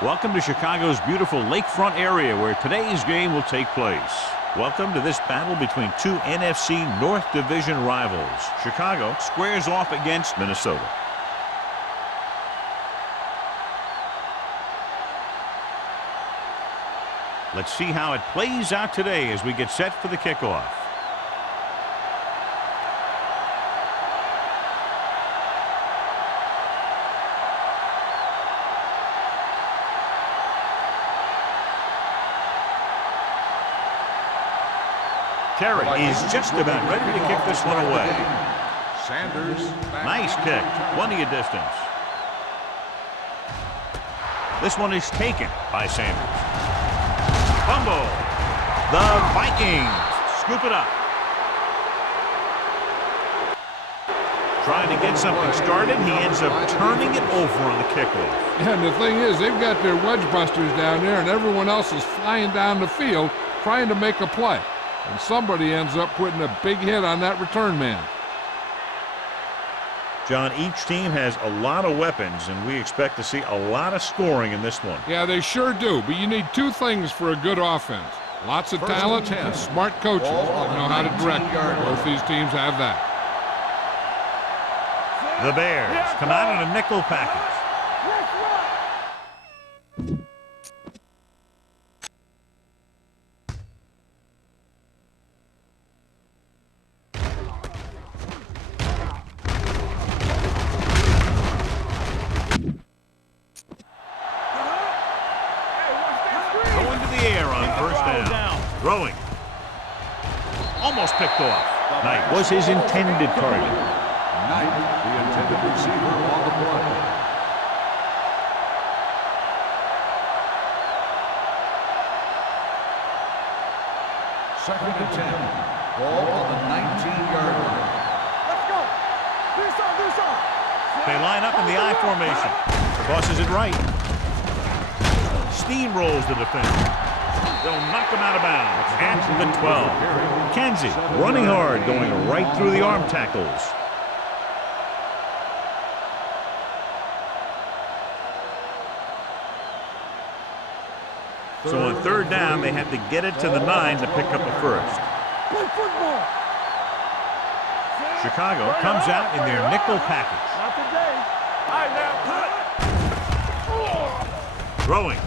Welcome to Chicago's beautiful lakefront area where today's game will take place. Welcome to this battle between two NFC North Division rivals. Chicago squares off against Minnesota. Let's see how it plays out today as we get set for the kickoff. Terry is just about ready to kick this one away. Sanders. Nice kick. Plenty of distance. This one is taken by Sanders. Fumble. The Vikings scoop it up. Trying to get something started. He ends up turning it over on the kickoff. And the thing is, they've got their wedge busters down there, and everyone else is flying down the field trying to make a play. And somebody ends up putting a big hit on that return man. John, each team has a lot of weapons, and we expect to see a lot of scoring in this one. Yeah, they sure do, but you need two things for a good offense. Lots of talent and smart coaches that know how to direct. Both these teams have that. The Bears come out in a nickel package. Throwing. Almost picked off. Knight was his intended target. Knight, the intended receiver on the play. Second and 10. Ball on the 19-yard line. Let's go. Do some. They line up in the I formation. Crosses it right. Steamrolls the defender. They'll knock him out of bounds at the 12. Kenzie running hard, going right through the arm tackles. So on third down, they have to get it to the 9 to pick up a first. Chicago comes out in their nickel package. Throwing.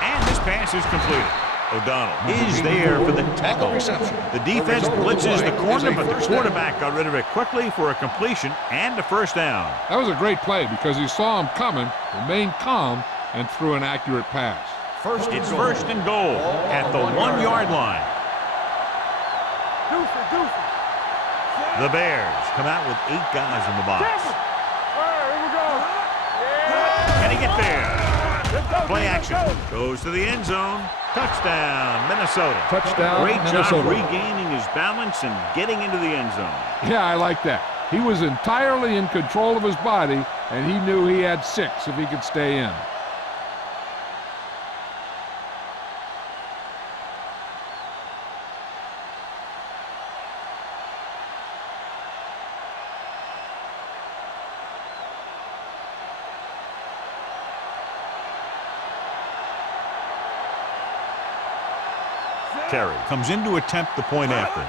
And this pass is completed. O'Donnell is there for the tackle. The defense blitzes the corner, but the quarterback got rid of it quickly for a completion and a first down. That was a great play because he saw him coming, remained calm, and threw an accurate pass. It's first and goal at the 1-yard line. The Bears come out with 8 guys in the box. Can he get there? Play action. Goes to the end zone. Touchdown, Minnesota. Touchdown, Great Minnesota. job regaining his balance and getting into the end zone. Yeah, I like that. He was entirely in control of his body, and he knew he had 6 if he could stay in. Terry comes in to attempt the point after.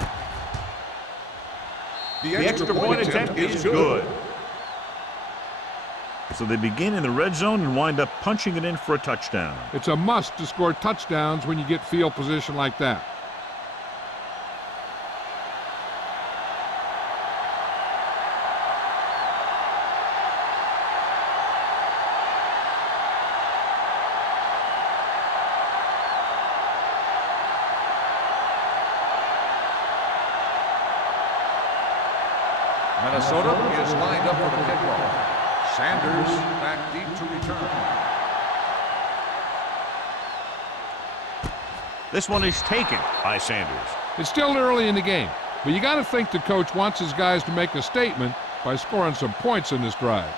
The extra point attempt is good. So they begin in the red zone and wind up punching it in for a touchdown. It's a must to score touchdowns when you get field position like that. Minnesota is lined up for the kickoff. Sanders back deep to return. This one is taken by Sanders. It's still early in the game, but you got to think the coach wants his guys to make a statement by scoring some points in this drive.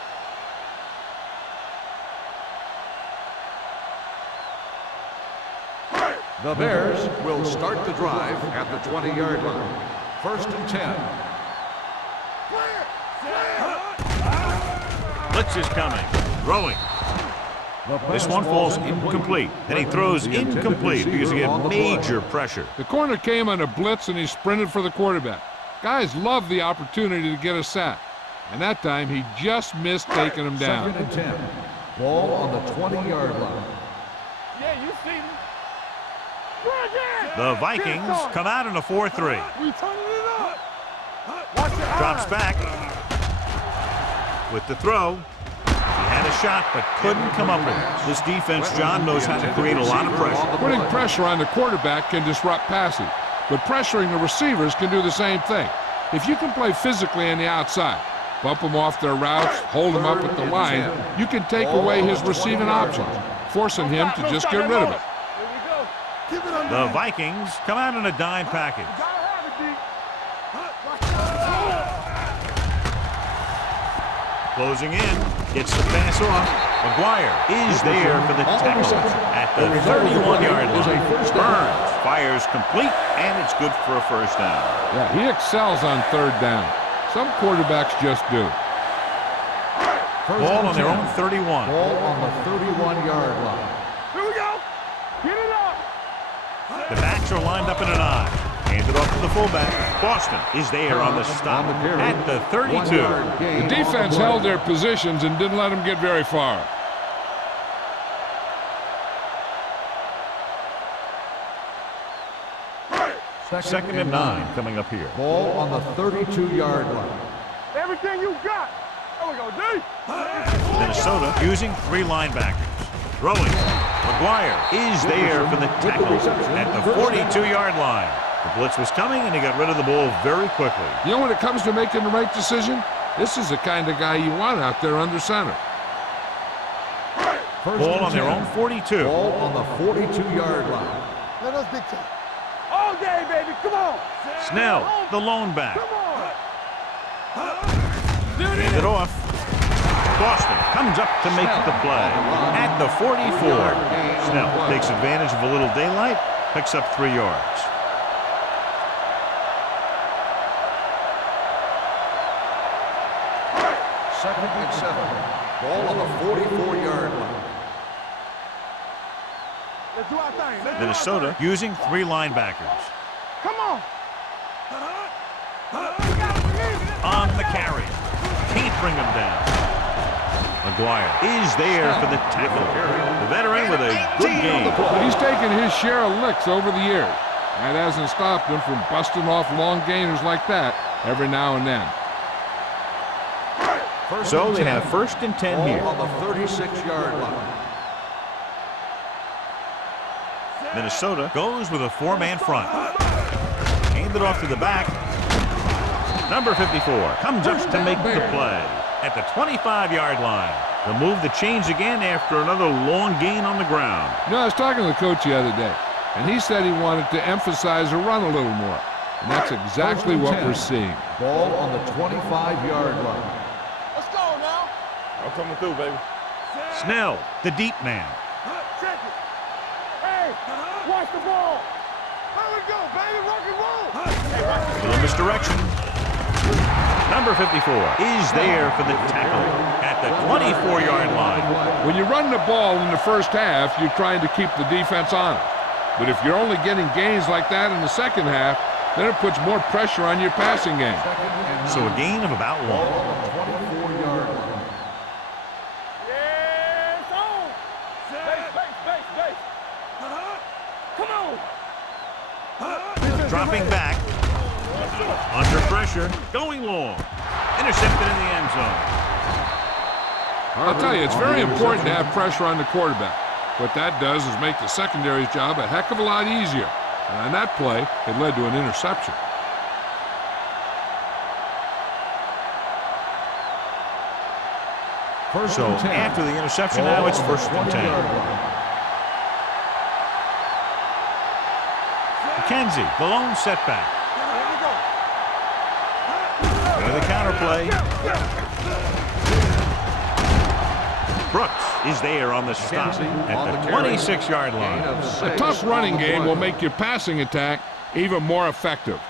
The Bears will start the drive at the 20-yard line. First and 10. Blitz is coming. Throwing. This one falls incomplete. Then he throws incomplete because he had major pressure. The corner came on a blitz, and he sprinted for the quarterback. Guys love the opportunity to get a sack. And that time, he just missed taking him down. 2nd and 10. Ball on the 20-yard line. Yeah, you see me. The Vikings come out in a 4-3. We turning it up. Watch your Drops eyes. back. With the throw. He had a shot, but couldn't come up with it. This defense, John, knows how to create a lot of pressure. Putting pressure on the quarterback can disrupt passing, but pressuring the receivers can do the same thing. If you can play physically on the outside, bump them off their routes, hold them up at the line, you can take away his receiving options, forcing him to just get rid of it. Here we go. Keep it under. The Vikings come out in a dime package. Gotta have it, D. Closing in, gets the pass off. McGuire is there for the tackle at the 31-yard line. Burns fires complete, and it's good for a first down. Yeah, he excels on 3rd down. Some quarterbacks just do. Ball on their own 31. Ball on the 31-yard line. Here we go. Get it up. The backs are lined up in an I. Handed off to the fullback. Boston is there on the stop at the 32. The defense held their positions and didn't let them get very far. Second and 9 coming up here. Ball on the 32-yard line. Everything you got. There we go, D. Minnesota using 3 linebackers. Throwing. McGuire is there for the tackle at the 42-yard line. The blitz was coming, and he got rid of the ball very quickly. You know, when it comes to making the right decision, this is the kind of guy you want out there under center. Ball on their own 42. Ball on the 42-yard line. Let us dictate. All day, baby. Come on. Snell, the lone back. Come on. Handed off. Boston comes up to make the play at the 44. Snell takes advantage of a little daylight, picks up 3 yards. Second and 7. Ball on the 44-yard line. Let's do our thing. Let's do our Minnesota thing. using 3 linebackers. Come on. You gotta believe it. On the carry. Can't bring him down. McGuire is there for the tackle. The veteran with a good game. But he's taken his share of licks over the years. That hasn't stopped him from busting off long gainers like that every now and then. So they have 1st and 10 here. Ball on the 36-yard line. Minnesota goes with a 4-man front. Handed off to the back. Number 54 comes up to make the play at the 25-yard line. The move that changed again after another long gain on the ground. You know, I was talking to the coach the other day, and he said he wanted to emphasize the run a little more. And that's exactly what we're seeing. Ball on the 25-yard line. Let's go now. I'm coming through, baby. Snell, the deep man. Check it. Hey, watch the ball. There we go, baby. Rock and roll. Little misdirection. Number 54 is there for the tackle at the 24-yard line. When you run the ball in the first half, you're trying to keep the defense honest. But if you're only getting gains like that in the second half, then it puts more pressure on your passing game. So a gain of about 1. Ball on the 24-yard line. Yeah, it's on. Base. Come on. Dropping back. Under pressure. Going long. Intercepted in the end zone. I'll tell you, it's very important to have pressure on the quarterback. What that does is make the secondary's job a heck of a lot easier. And on that play, it led to an interception. So after the interception, now it's 1st and 10. McKenzie, the lone setback. Go to the counter play. Brooks is there on the stop at the 26-yard line. A tough running game will make your passing attack even more effective.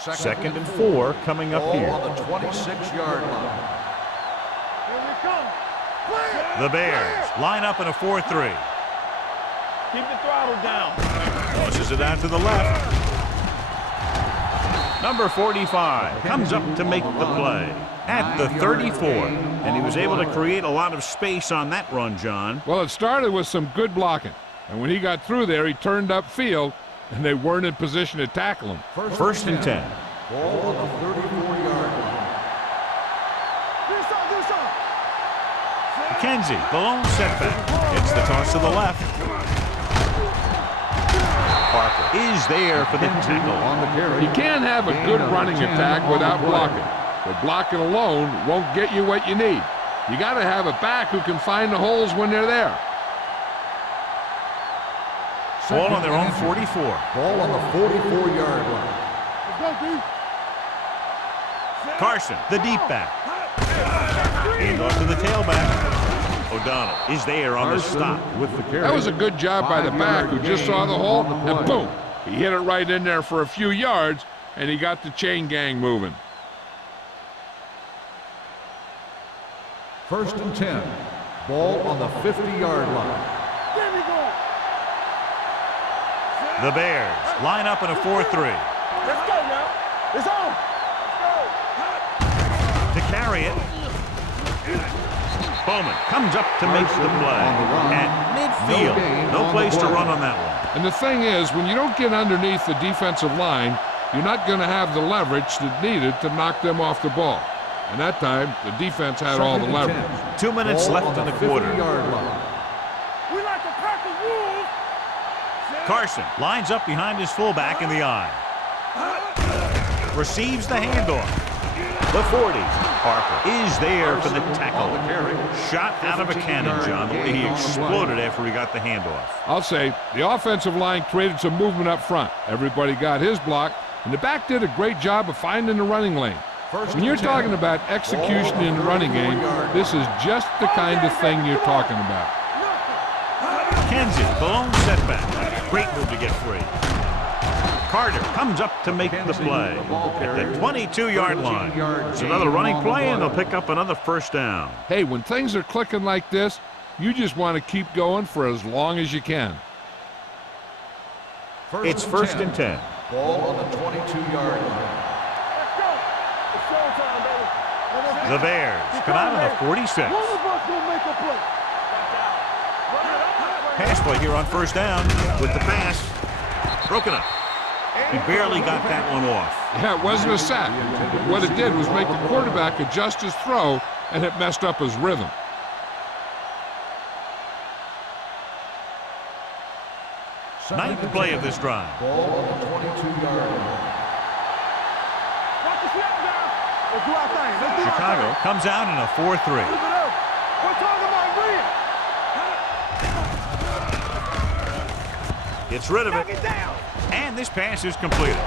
Second and 4 coming up Ball here. on the 26-yard line. Here we come. Clear. The Bears line up in a 4-3. Keep the throttle down. Tosses it out to the left. Number 45 comes up to make the play at the 34. And he was able to create a lot of space on that run, John. Well, it started with some good blocking. And when he got through there, he turned upfield, and they weren't in position to tackle him. First and 10. Ball on the 34-yard line. McKenzie, the lone setback. It's the toss to the left. Parker is there for the tackle. On the carry. You can't have a good running attack without blocking. But blocking alone won't get you what you need. You got to have a back who can find the holes when they're there. Ball on their own 44. Ball on the 44-yard line. Carson, the deep back. Hand off to the tailback. O'Donnell is there on the stop. With the carry. That was a good job by the back who just saw the hole, and boom, he hit it right in there for a few yards, and he got the chain gang moving. First and 10. Ball on the 50-yard line. There we go. The Bears line up in a 4-3. Let's go now. It's on. To carry it. Bowman comes up to make the play. At midfield, no place to run on that one. And the thing is, when you don't get underneath the defensive line, you're not going to have the leverage that's needed to knock them off the ball. And that time, the defense had all the leverage. 2 minutes left in the quarter. 50-yard line. We like to crack the rules. Carson lines up behind his fullback in the eye. Receives the handoff. The 40. Parker is there for the tackle. Shot out of a cannon, John, the way he exploded after he got the handoff. I'll say, the offensive line created some movement up front. Everybody got his block, and the back did a great job of finding the running lane. When you're talking about execution in the running game, this is just the kind of thing you're talking about. Kenzie, the lone setback. Great move to get free. Carter comes up to make the play at the 22-yard line. It's another running play, and they'll pick up another first down. Hey, when things are clicking like this, you just want to keep going for as long as you can. It's first and 10. Ball on the 22-yard line. Let's go. It's showtime, baby. The Bears come out on the 46. One of us will make a play. Pass play here on first down with the pass. Broken up. He barely got that one off. Yeah, it wasn't a sack. But what it did was make the quarterback adjust his throw, and it messed up his rhythm. Ninth play of this drive. Ball on the 22-yard line. Got the snap down. Let's do our thing. Let's do Chicago our thing. comes out in a 4-3. Keep it up. We're talking about green. Gets rid of Knock it. it down. And this pass is completed.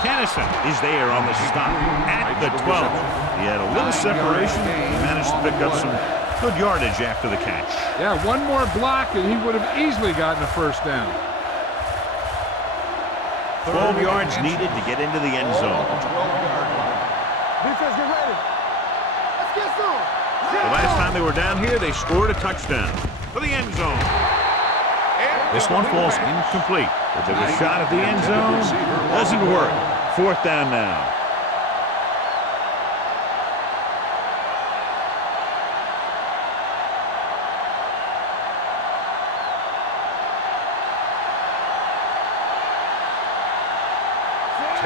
Tennyson is there on the stop at the 12. He had a little separation. He managed to pick up some good yardage after the catch. Yeah, one more block, and he would have easily gotten a first down. 12 yards needed to get into the end zone. Defense, get ready. Let's get some. The last time they were down here, they scored a touchdown for the end zone. This one falls incomplete. But there was a shot at the end zone. Doesn't work. Fourth down now.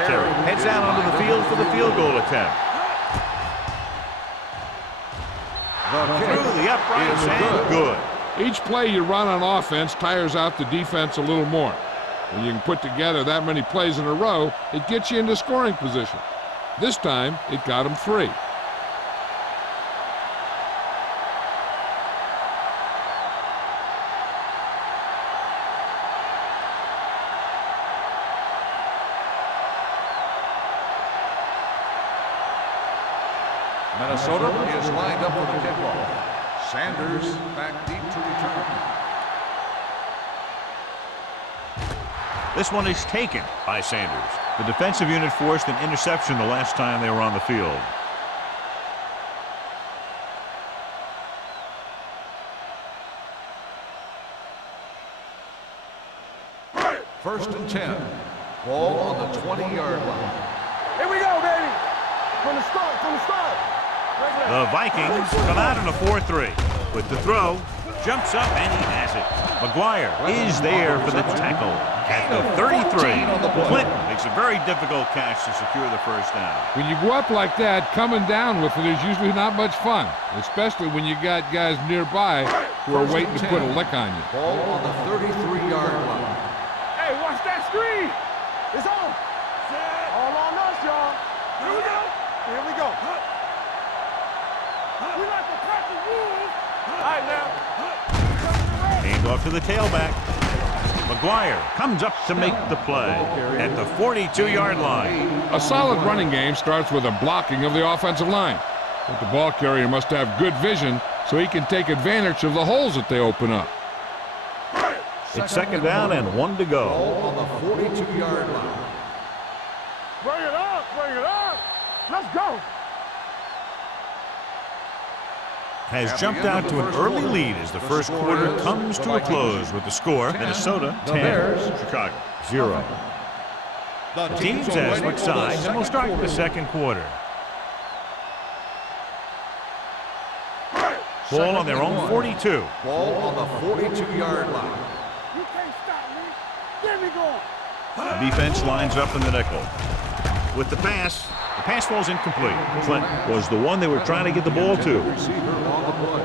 Terry heads out onto the field for the field goal attempt. Through the uprights and good. Each play you run on offense tires out the defense a little more. When you can put together that many plays in a row, it gets you into scoring position. This time, it got him 3. Minnesota is lined up for the kickoff. Sanders back deep to return. This one is taken by Sanders. The defensive unit forced an interception the last time they were on the field. First and 10. Ball on the 20-yard line. Here we go, baby. From the start, from the start. The Vikings come out in a 4-3. With the throw, jumps up and he has it. McGuire is there for the tackle at the 33. Clinton makes a very difficult catch to secure the first down. When you go up like that, coming down with it is usually not much fun, especially when you got guys nearby who are waiting to put a lick on you. Ball on the 33-yard line. Hey, watch that screen. It's on. All on us, y'all. Here we go. Here we go. We like to crack the rules. All right, now. Hand off to the tailback. McGuire comes up to make the play at the 42-yard line. A solid running game starts with a blocking of the offensive line. But the ball carrier must have good vision so he can take advantage of the holes that they open up. It's second down and 1 to go. Ball on the 42-yard line. Bring it up, bring it up. Let's go. Has jumped out to an early lead as the first quarter comes to a close with the score Minnesota 10, Chicago 0. The teams have switched sides and will start the second quarter. Ball on their own 42. Ball on the 42-yard line. You can't stop me. Get me going. The defense lines up in the nickel. With the pass falls incomplete. Clinton was the one they were trying to get the ball to. Receiver on the play.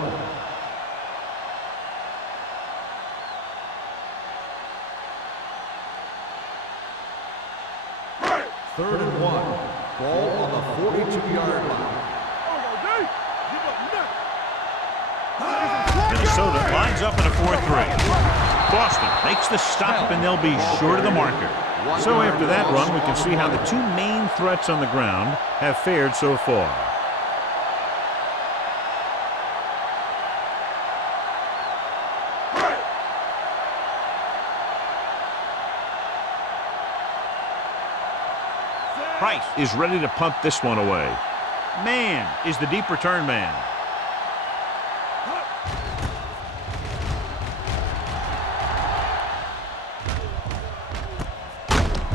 Third and 1. Ball on the 42-yard line. Minnesota lines up in a 4-3. Boston makes the stop and they'll be short of the marker. So after that run, we can see how the two main threats on the ground have fared so far. Price is ready to punt this one away. Man is the deep return man.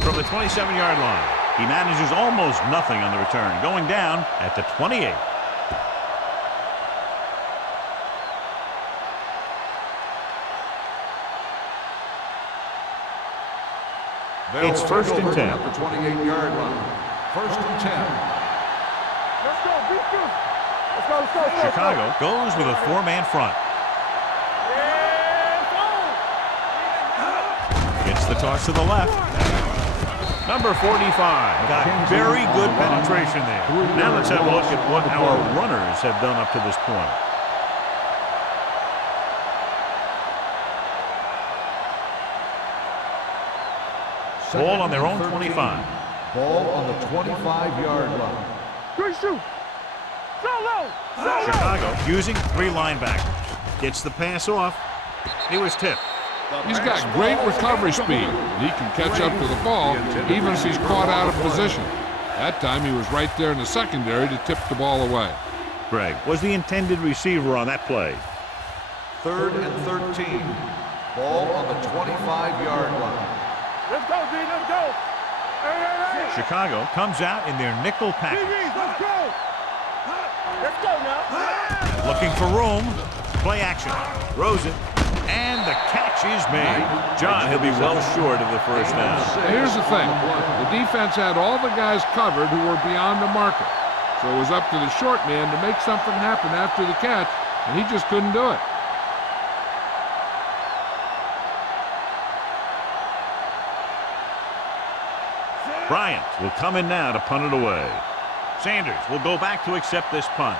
From the 27-yard line, he manages almost nothing on the return, going down at the 28. It's first and 10. At the 28-yard line. First and 10. Let's go, beat you. Let's go, let's go, let's go. Chicago goes with a four-man front. Gets the toss to the left. Number 45 got very good penetration there. Now let's have a look at what our runners have done up to this point. Ball on their own 25. Ball on the 25-yard line. Good shoot. Solo. Chicago using 3 linebackers. Gets the pass off. He was tipped. He's got great recovery speed. He can catch up to the ball even as he's caught out of position. That time he was right there in the secondary to tip the ball away. Greg was the intended receiver on that play. Third and 13. Ball on the 25-yard line. Let's go, D. Let's go. Hey. Chicago comes out in their nickel package. Let's go. Let's go now. Looking for room. Play action. Throws it. And the catch is made. John, he'll be well short of the first down. Here's the thing. The defense had all the guys covered who were beyond the marker. So it was up to the short man to make something happen after the catch, and he just couldn't do it. Bryant will come in now to punt it away. Sanders will go back to accept this punt.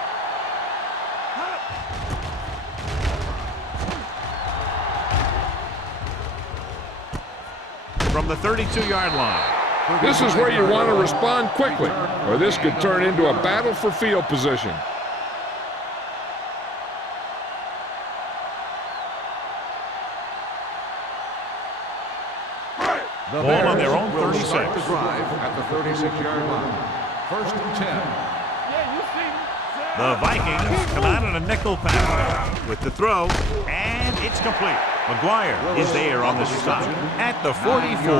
From the 32-yard line. This is where you want to respond quickly, or this could turn into a battle for field position. The Ball on Bears their own will 36. start the drive at the 36-yard line. First and 10. Yeah, you see me. The Vikings come out in a nickel pack with the throw, and it's complete. McGuire is there on the stop at the 44.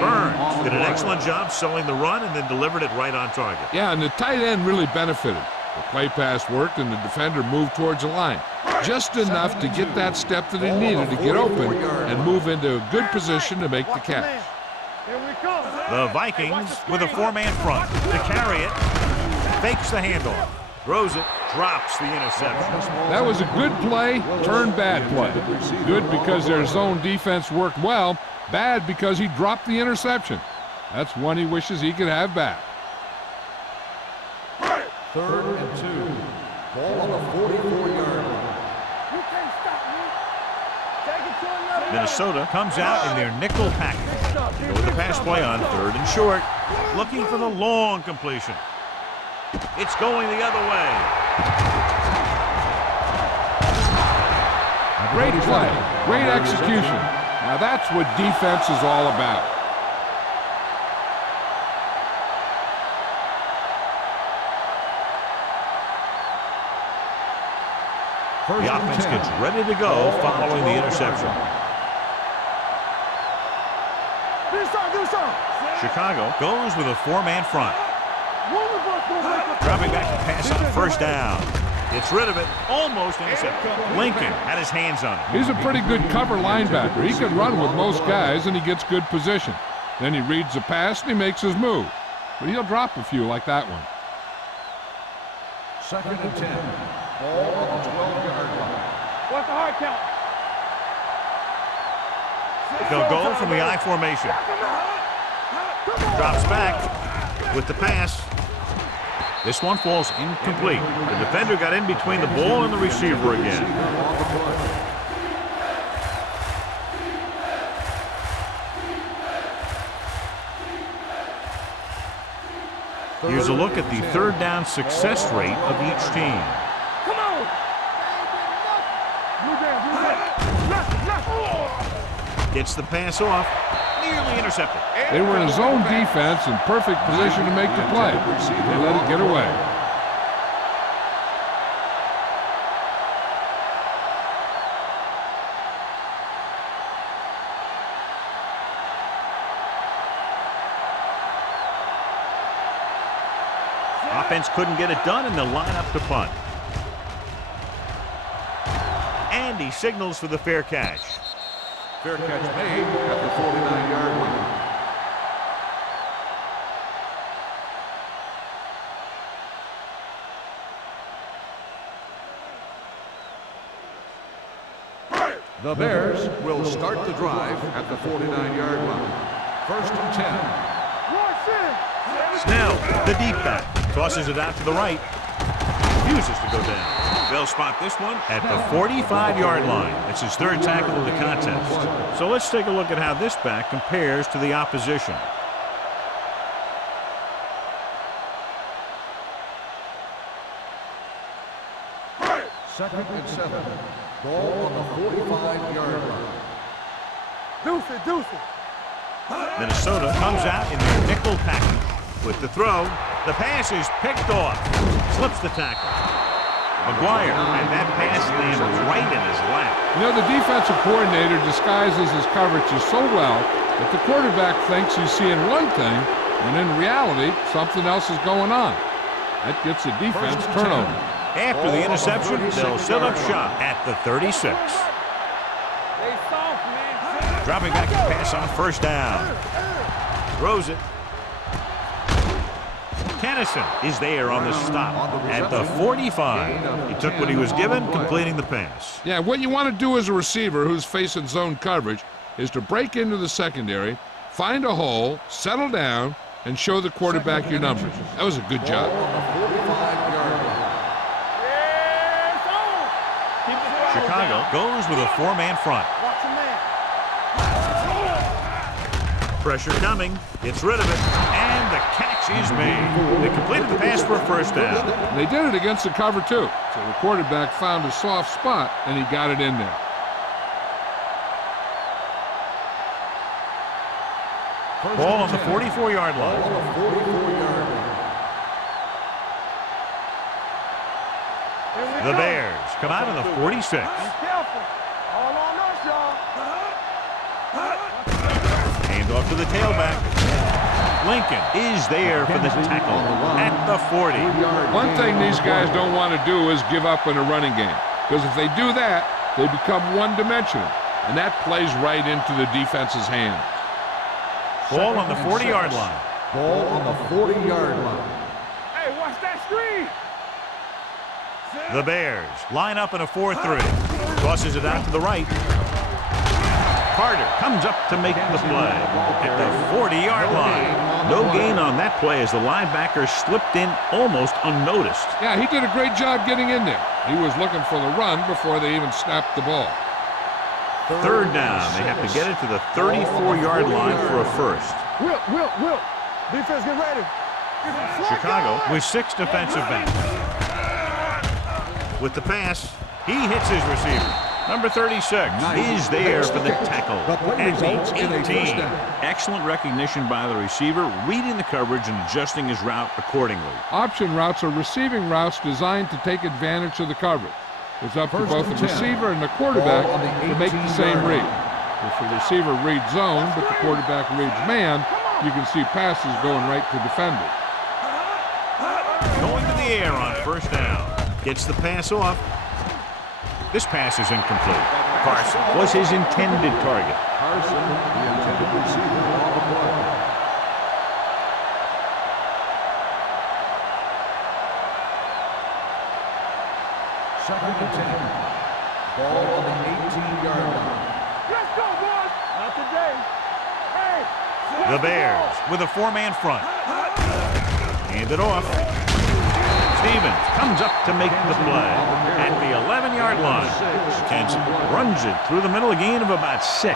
Burns did an excellent job selling the run and then delivered it right on target. Yeah, and the tight end really benefited. The play pass worked, and the defender moved towards the line. Just enough to get that step that he needed to get open and move into a good position to make the catch. Here we come. The Vikings with a four-man front to carry it. Fakes the handoff. Throws it. Drops the interception. That was a good play, turned bad play. Good because their zone defense worked well. Bad because he dropped the interception. That's one he wishes he could have back. 3rd and 2. Ball on the 44-yard line. You can't stop me. Take it to another level. Minnesota comes out in their nickel package. Go with the pass play on 3rd and short. Looking for the long completion. It's going the other way. Great play, great execution. Now that's what defense is all about. The offense gets ready to go following the interception. Chicago goes with a four-man front. Dropping back to pass on 1st down. Gets rid of it. Almost intercepted. Lincoln had his hands on it. He's a pretty good cover linebacker. He can run with most guys, and he gets good position. Then he reads the pass, and he makes his move. But he'll drop a few like that one. 2nd and 10. Ball on the 12-yard line. What's the hard count? They'll go from the I formation. Drops back with the pass. This one falls incomplete. The defender got in between the ball and the receiver again. Here's a look at the 3rd down success rate of each team. Come on. Gets the pass off. Nearly intercepted. They were in zone defense in perfect position to make the play. They let it get away. Offense couldn't get it done, and they'll line up to punt. And he signals for the fair catch. Fair catch made at the 49-yard line. The Bears will start the drive at the 49-yard line. 1st and 10. Snell, the deep back, tosses it out to the right. Refuses to go down. They'll spot this one at the 45-yard line. It's his 3rd tackle of the contest. So let's take a look at how this back compares to the opposition. Second and 7. Ball on the 45-yard line. Deuce it. Minnesota comes out in their nickel package with the throw. The pass is picked off. Slips the tackle. McGuire had that pass land right in his lap. You know, the defensive coordinator disguises his coverages so well that the quarterback thinks he's seeing one thing, when in reality, something else is going on. That gets the defense turnover. After the interception, they'll set up shop at the 36. They soft, man. Dropping back to pass on 1st down. Throws it. Kennison is there on the stop at the 45. He took what he was given, completing the pass. Yeah, what you want to do as a receiver who's facing zone coverage is to break into the secondary, find a hole, settle down, and show the quarterback your numbers. That was a good job. Chicago goes with a four-man front. Watch a man. Pressure coming. Gets rid of it. And the catch is made. They completed the pass for a 1st down. They did it against the cover, too. So the quarterback found a soft spot, and he got it in there. Ball on the 44-yard line. The Bears come out on the 46. Be careful. All on us, y'all. Hand off to the tailback. Lincoln is there for the tackle at the 40. One thing these guys don't want to do is give up in a running game, because if they do that, they become one-dimensional, and that plays right into the defense's hands. Ball on the 40-yard line. Ball on the 40-yard line. Hey, watch that screen. The Bears line up in a 4-3. Tosses it out to the right. Carter comes up to make the play at the 40-yard line. No gain on that play as the linebacker slipped in almost unnoticed. Yeah, he did a great job getting in there. He was looking for the run before they even snapped the ball. Third down. They have to get it to the 34-yard line for a first. Will. Defense, get ready. Chicago with 6 defensive backs. With the pass, he hits his receiver. Number 36 is there for the tackle at the 18. Excellent recognition by the receiver, reading the coverage and adjusting his route accordingly. Option routes are receiving routes designed to take advantage of the coverage. It's up to both the receiver and the quarterback to make the same read. If the receiver reads zone, but the quarterback reads man, you can see passes going right to defenders. Going to the air on first down. Gets the pass off. This pass is incomplete. Carson was his intended target. Carson, the intended receiver on the play. Second and 10. Ball on the 18-yard line. Let's go, boys. Not today. Hey. The Bears with a 4-man front. Hand it off. Stevens comes up to make the play at the 11-yard line. Kenson runs it through the middle, a gain of about 6.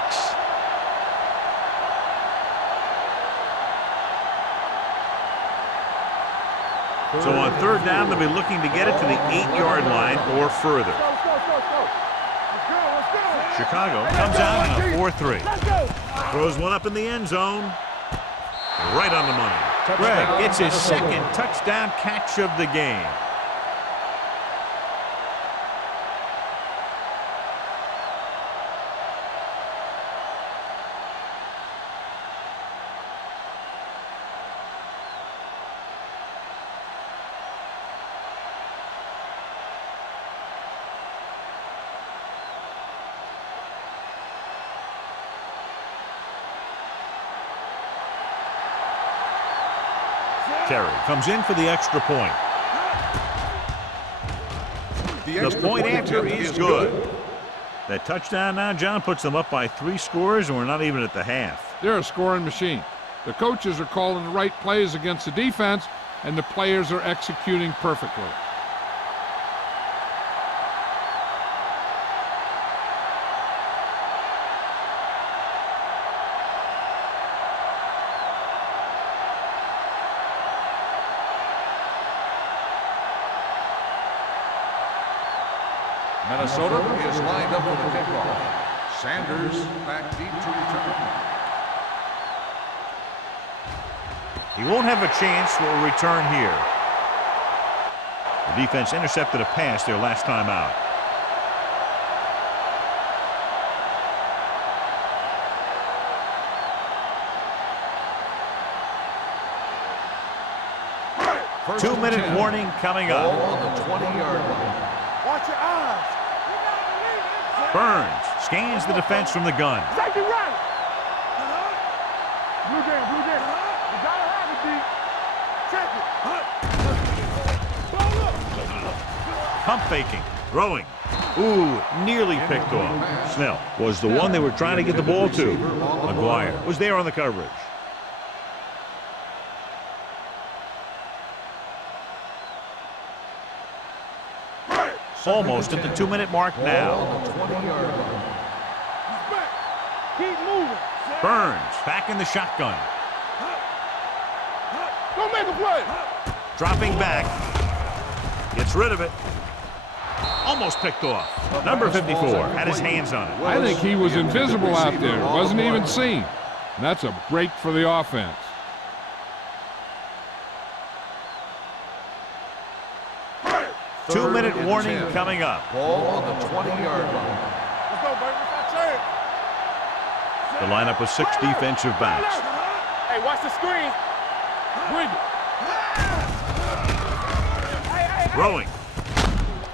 So on third down, they'll be looking to get it to the 8-yard line or further. Let's go. Chicago comes out in a 4-3. Throws one up in the end zone. Right on the money. Greg gets his second touchdown catch of the game. Terry comes in for the extra point. The point after is good. That touchdown now, John, puts them up by 3 scores, and we're not even at the half. They're a scoring machine. The coaches are calling the right plays against the defense, and the players are executing perfectly. Minnesota is lined up for the kickoff. Sanders back deep to return. He won't have a chance for a return here. The defense intercepted a pass their last time out. First 2-minute warning coming Ball up. on the 20-yard line. Watch your eyes. Burns scans the defense from the gun. Take it right. Blue game. You gotta have it, D. Check it. Pump faking. Throwing. Ooh, nearly picked off. Snell was the one they were trying to get the ball to. McGuire was there on the coverage. Almost at the 2-minute mark now. On the 20-yard line. Keep moving. Burns back in the shotgun. Go make a play. Dropping back. Gets rid of it. Almost picked off. Number 54 had his hands on it. I think he was invisible out there. Wasn't even seen. And that's a break for the offense. Two-minute warning coming up. Ball on the 20-yard line. Let's go, baby. Let's go. The lineup with 6 defensive backs. Hey, watch the screen. Bring it. Throwing.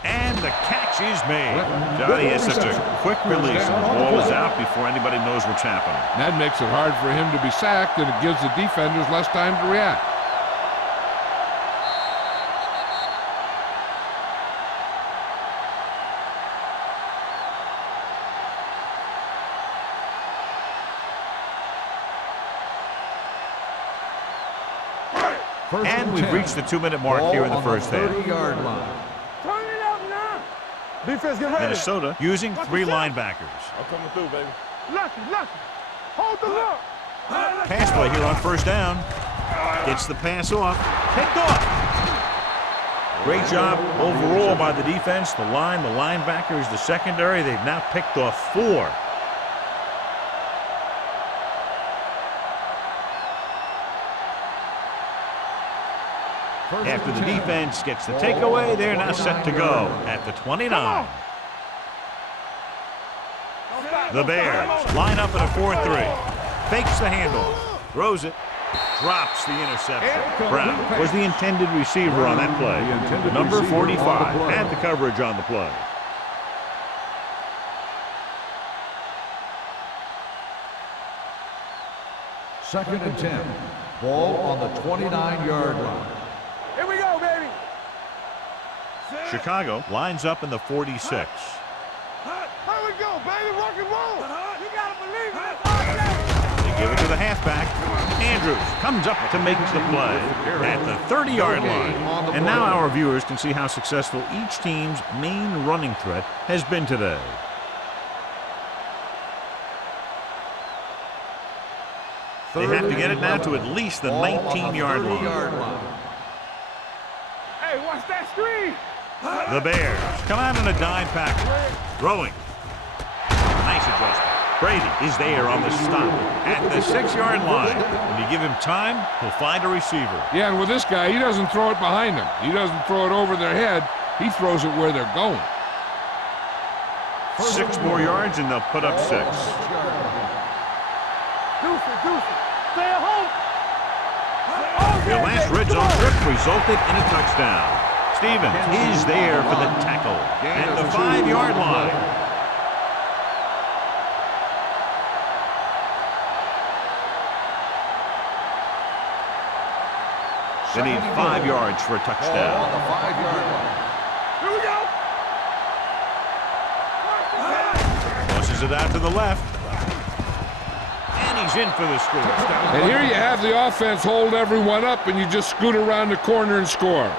And the catch is made. Johnny has such a quick release, and the ball is out before anybody knows what's happening. That makes it hard for him to be sacked, and it gives the defenders less time to react. And we've reached the 2-minute mark here in the first half. 30-yard line. Turn it up now. Defense, get ready. Minnesota using 3 linebackers. I'm coming through, baby. Lucky. Hold the look. Pass play here on first down. Gets the pass off. Picked off. Great job overall by the defense, the line, the linebackers, the secondary. They've now picked off 4. After the defense gets the takeaway, they're now set to go at the 29. The Bears line up in a 4-3. Fakes the handoff. Throws it. Drops the interception. Brown was the intended receiver on that play. Number 45 had the coverage on the play. Second and 10. Ball on the 29-yard line. Here we go, baby. Chicago lines up in the 46. Here we go, baby. Rock and roll. You got to believe it. They give it to the halfback. Andrews comes up to make the play at the 30-yard line. And now our viewers can see how successful each team's main running threat has been today. They have to get it now to at least the 19-yard line. Hey, watch that screen. The Bears come out in a dime package. Throwing. Nice adjustment. Brady is there on the stop at the 6-yard line. When you give him time, he'll find a receiver. Yeah, and with this guy, he doesn't throw it behind them. He doesn't throw it over their head. He throws it where they're going. 6 more yards, and they'll put up 6. Deuce. Stay at home. Their last red zone trip resulted in a touchdown. Stevens is there for the tackle at the 5-yard line. They need 5 yards for a touchdown. On the 5-yard line. Here we go. Tosses it out to the left. And he's in for the score. And here you have the offense hold everyone up, and you just scoot around the corner and score.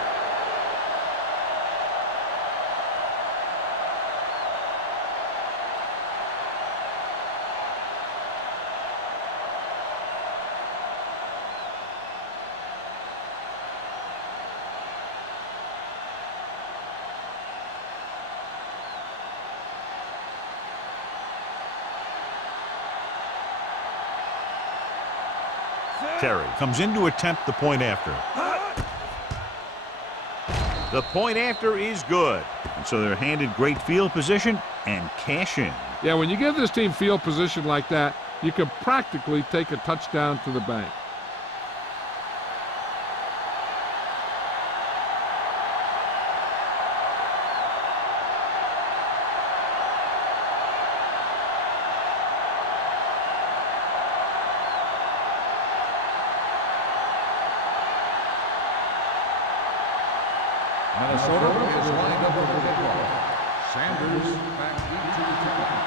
Terry comes in to attempt the point after. The point after is good. And so they're handed great field position and cash in. Yeah, when you give this team field position like that, you can practically take a touchdown to the bank. Minnesota is lined up with the football. Sanders back into the tackle.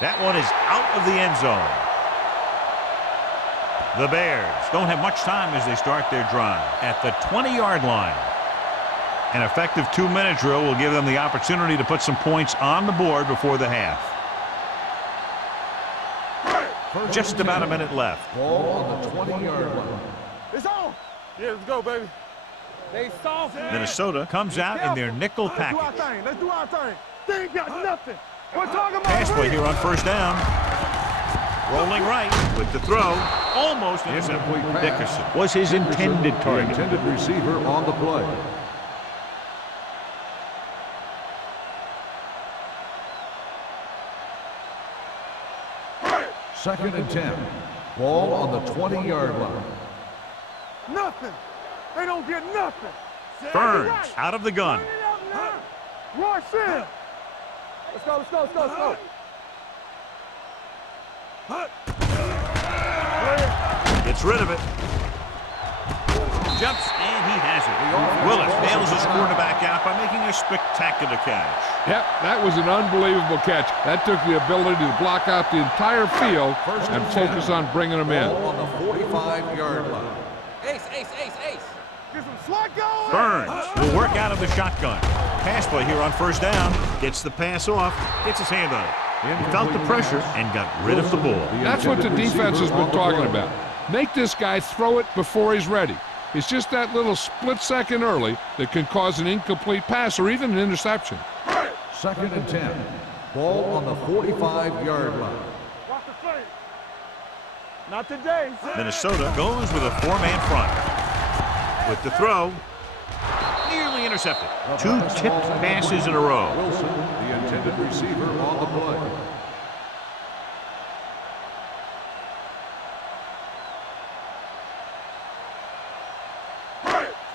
That one is out of the end zone. The Bears don't have much time as they start their drive at the 20-yard line. An effective 2-minute drill will give them the opportunity to put some points on the board before the half. Just about a minute left. Ball on the 20-yard line. It's on. Yeah, let's go, baby. They soft. Minnesota comes out in their nickel Let's do our package. thing. Let's do our thing. They ain't got nothing. We're talking about Pass play here on first down. Rolling right with the throw. Almost intercepted. Incomplete pass. Dickerson was his intended The target. intended receiver on the play. Second and 10. Ball on the 20-yard line. nothing. They don't get nothing. Burns out of the gun. Rush in. Let's go, let's go, let's go, let's go. Gets rid of it. Jumps, and he has it. Willis nails his quarterback out by making a spectacular catch. Yep, that was an unbelievable catch. That took the ability to block out the entire field and focus on bringing them in. Ball on the 45-yard line. Ace, ace, ace, ace. Get some slack going. Burns will work out of the shotgun. Pass play here on first down. Gets the pass off. Gets his hand on it. He felt the pressure and got rid of the ball. That's what the defense has been talking about. Make this guy throw it before he's ready. It's just that little split second early that can cause an incomplete pass or even an interception. Second and 10. Ball on the 45-yard line. Watch the play. Not today. Minnesota goes with a four-man front. With the throw, nearly intercepted. Two tipped passes in a row. Wilson, the intended receiver on the play.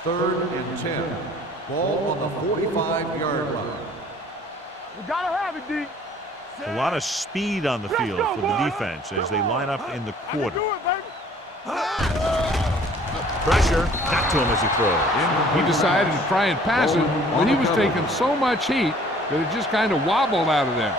Third and 10. Ball on the 45-yard line. We gotta have it, D. A lot of speed on the field for the defense as they line up in the quarter. Do it, baby. Pressure got to him as he throws. He decided to try and pass it, but he was taking so much heat that it just kind of wobbled out of there.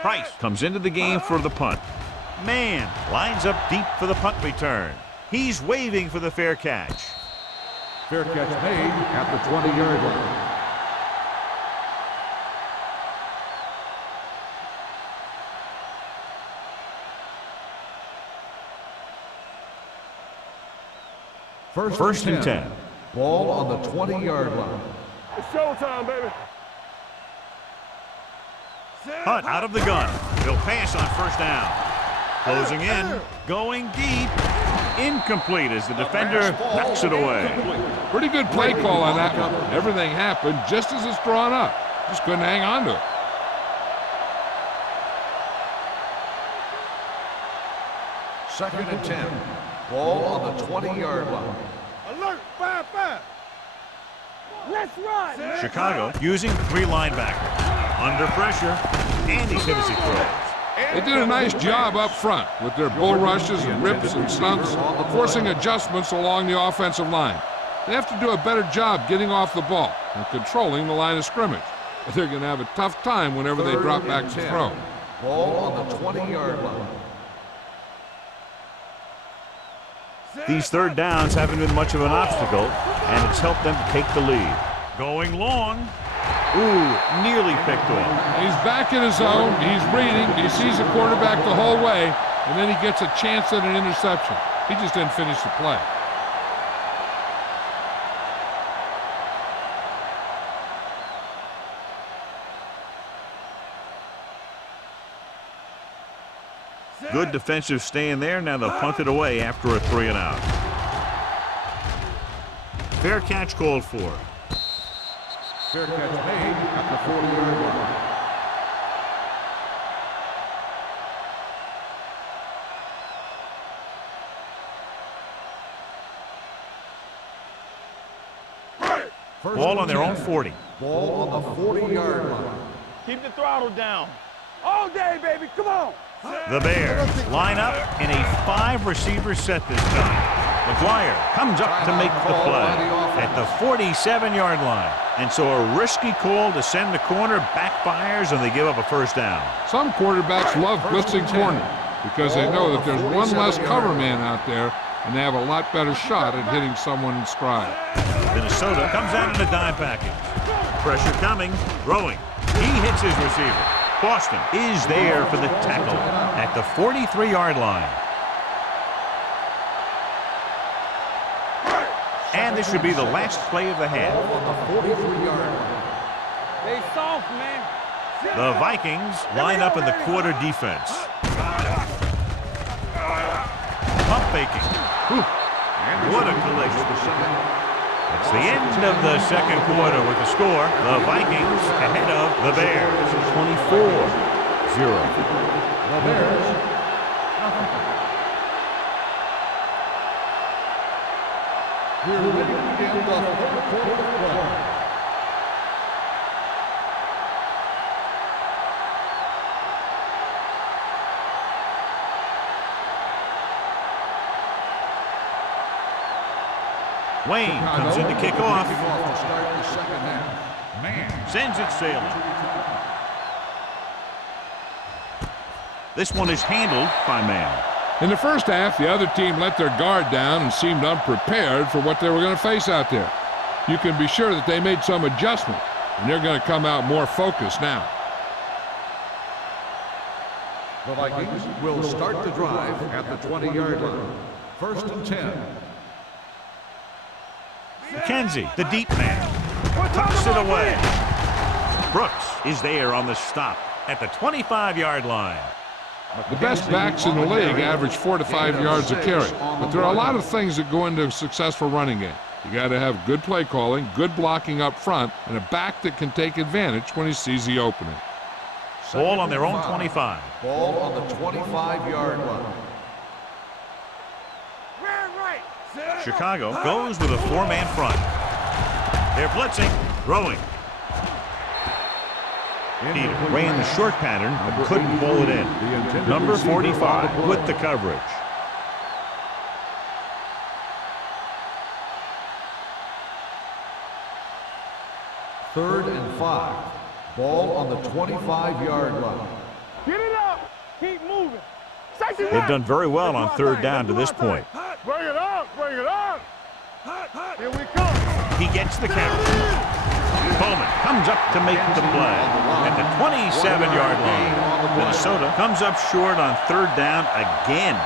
Price comes into the game for the punt. Man lines up deep for the punt return. He's waving for the fair catch. Fair catch made at the 20-yard line. First and 10. Ball on the 20-yard line. It's showtime, baby. Hunt out of the gun. He'll pass on first down. Closing in, going deep. Incomplete as the defender knocks it away. Pretty good play call on that one. Everything happened just as it's drawn up. Just couldn't hang on to it. Second and 10. Ball on the 20-yard line. Alert, 5-5. Let's run. Chicago using three linebackers. Under pressure, and he's hit as he throws. They did a nice job up front with their bull rushes and rips and stunts, forcing adjustments along the offensive line. They have to do a better job getting off the ball and controlling the line of scrimmage. They're going to have a tough time whenever they drop back to throw. Ball on the 20-yard line. These third downs haven't been much of an obstacle, and it's helped them to take the lead. Going long. Ooh, nearly picked off. He's back in his zone. He's reading. He sees the quarterback the whole way, and then he gets a chance at an interception. He just didn't finish the play. Good defensive stand there. Now they'll punt it away after a 3-and-out. Fair catch called for. Fair catch made at the 40-yard line. Ball on their own 40. Ball on the 40-yard line. Keep the throttle down. All day, baby. Come on. The Bears line up in a 5-receiver set this time. McGuire comes up to make the play at the 47-yard line. And so a risky call to send the corner backfires, and they give up a first down. Some quarterbacks love blitzing corner because they know that there's one less cover man out there, and they have a lot better shot at hitting someone in stride. Minnesota comes out in a dime package. Pressure coming, throwing. He hits his receiver. Boston is there for the tackle at the 43-yard line. And this should be the last play of the half. On the 43-yard line. Stay soft, man. The Vikings line up in the quarter defense. Pump faking. Whew. What a collision. It's the end of the second quarter with the score. The Vikings ahead of the Bears. 24-0. The Bears. We're ready to begin the third quarter of play. Wayne comes in to kick off. To start the second half. Man. Sends it sailing. This one is handled by man. In the first half, the other team let their guard down and seemed unprepared for what they were going to face out there. You can be sure that they made some adjustment, and they're going to come out more focused now. The Vikings will start the drive at the 20-yard line. First and 10. McKenzie, the deep man, tucks it away. Brooks is there on the stop at the 25-yard line. The best backs in the league average 4 to 5 yards a carry, but there are a lot of things that go into a successful running game. You got to have good play calling, good blocking up front, and a back that can take advantage when he sees the opening. Ball on their own 25. Ball on the 25-yard line. Chicago goes with a 4-man front. They're blitzing, throwing. Peter ran the short pattern but couldn't pull it in. Number 45 with the coverage. Third and 5. Ball on the 25-yard line. Get it up. Keep moving. They've done very well on third down to this point. Bring it up. Bring it up. Here we come. He gets the carry. Bowman comes up to make the play at the 27-yard line. Minnesota comes up short on third down again.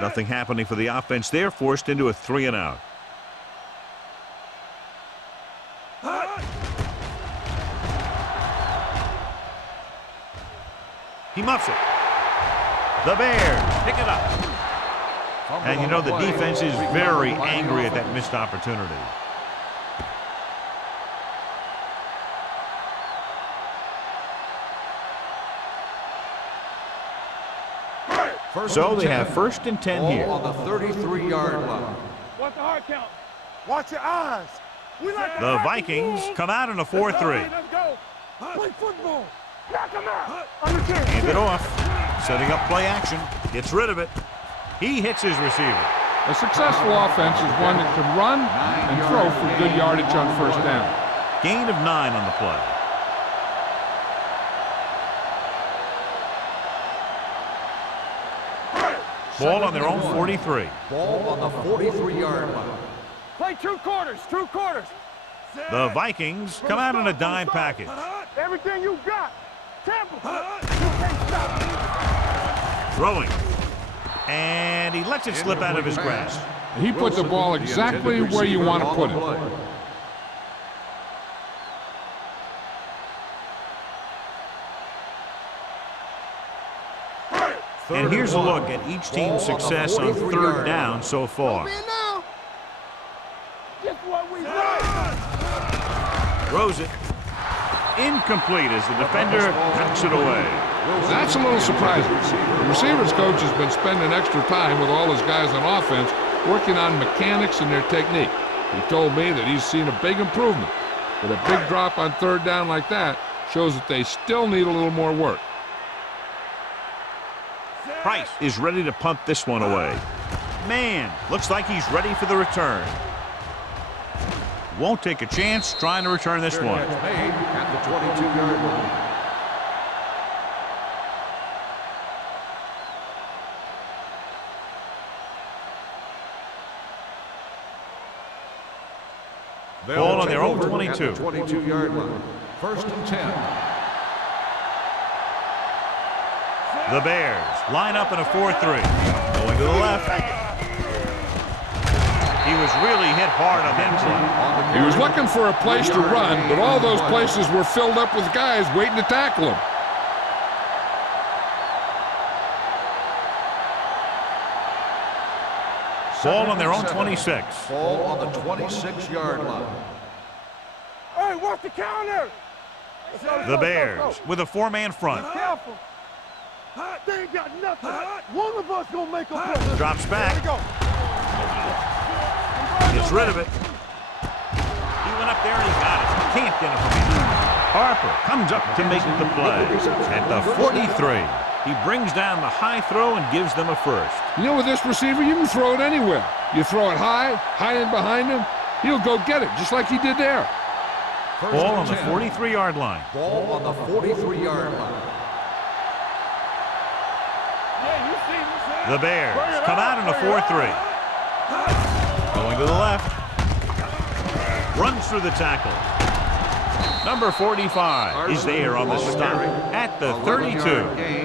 Nothing happening for the offense. They're forced into a 3-and-out. He muffs it. The Bears pick it up. And you know the defense is very angry at that missed opportunity. So they have first and 10 here. On the 33-yard line. Watch the hard count. Watch your eyes. We like The Vikings come out in a 4-3. Let's go. Play football. Knock him out. Understand. Hand it off. Setting up play action. Gets rid of it. He hits his receiver. A successful offense is one that can run and throw for good yardage on first down. Gain of 9 on the play. Ball on their own 43. Ball on the 43-yard line. Play 2 quarters. 2 quarters. The Vikings come out in a dime package. Everything you got. Tampa. You can't stop. Throwing. And he lets it slip out of his grasp. He put the ball exactly where you want to put it. And here's a look at each team's success on third down so far. Just what we want. Throws it. Incomplete as the defender knocks it away. That's a little surprising. The receivers coach has been spending extra time with all his guys on offense working on mechanics and their technique. He told me that he's seen a big improvement. But a big drop on third down like that shows that they still need a little more work. Price is ready to punt this one away. Man, looks like he's ready for the return. Won't take a chance trying to return this one. Made at the 22-yard line. Ball on their own 22. 22-yard line. First and 10. The Bears line up in a 4-3. Going to the left. He was really hit hard on that play. He was looking for a place to run, but all those places were filled up with guys waiting to tackle him. Ball on their own 26. Ball on the 26-yard line. Hey, what's the counter? The Bears with a four-man front. Careful. They ain't got nothing. One of us gonna make a play. Drops back. There we go. Gets rid of it. He went up there and he got it. Can't get it from behind. Harper comes up to make the play. At the 43, he brings down the high throw and gives them a first. You know, with this receiver, you can throw it anywhere. You throw it high and behind him, he'll go get it, just like he did there. Ball on the 43-yard line. Ball on the 43-yard line. The Bears come out in a 4-3. Going to the left. Runs through the tackle. Number 45 is there on the stop at the 32.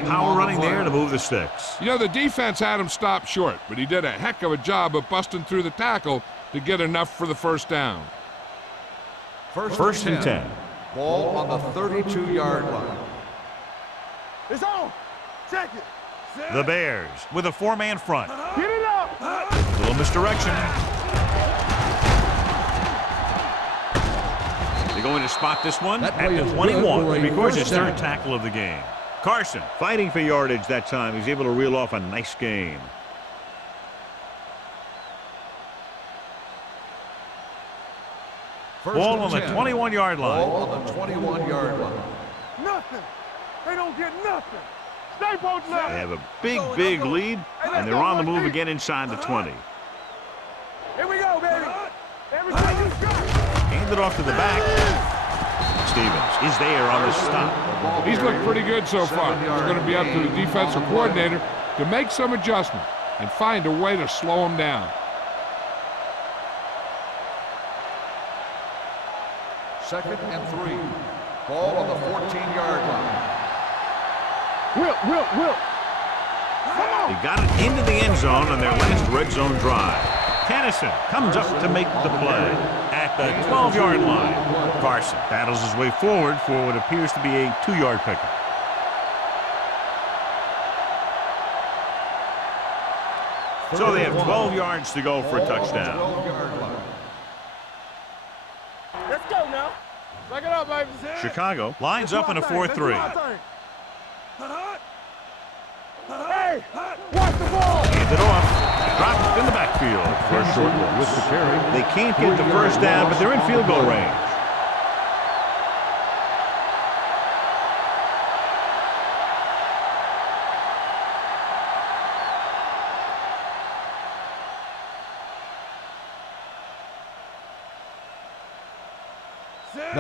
Power running there to move the sticks. You know, the defense had him stopped short, but he did a heck of a job of busting through the tackle to get enough for the first down. First and 10. Ball on the 32-yard line. It's on. Check it. The Bears with a four-man front. Get it up. A little misdirection. They're going to spot this one at the 21. He records his third tackle of the game. Carson fighting for yardage that time. He's able to reel off a nice gain. Ball on the 21-yard line. Ball on the 21-yard line. Nothing. They don't get nothing. Stay both left. They have a big lead, and they're on the move again inside the 20. Here we go, baby. Everything you got. Hand it off to the back. Stevens is there on the stop. He's looked pretty good so far. It's going to be up to the defensive coordinator to make some adjustment and find a way to slow him down. Second and 3. Ball on the 14-yard line. Will. Come on. They got it into the end zone on their last red zone drive. Tennyson comes up to make the play at the 12-yard line. Carson battles his way forward for what appears to be a 2-yard pickup. So they have 12 yards to go for a touchdown. Let's go now. Back it up, baby. Chicago lines up in a 4-3. Hey, watch the ball. Hand it off. Dropped in the backfield for a short loss. With the carry. They can't get the first down, but they're in field goal range.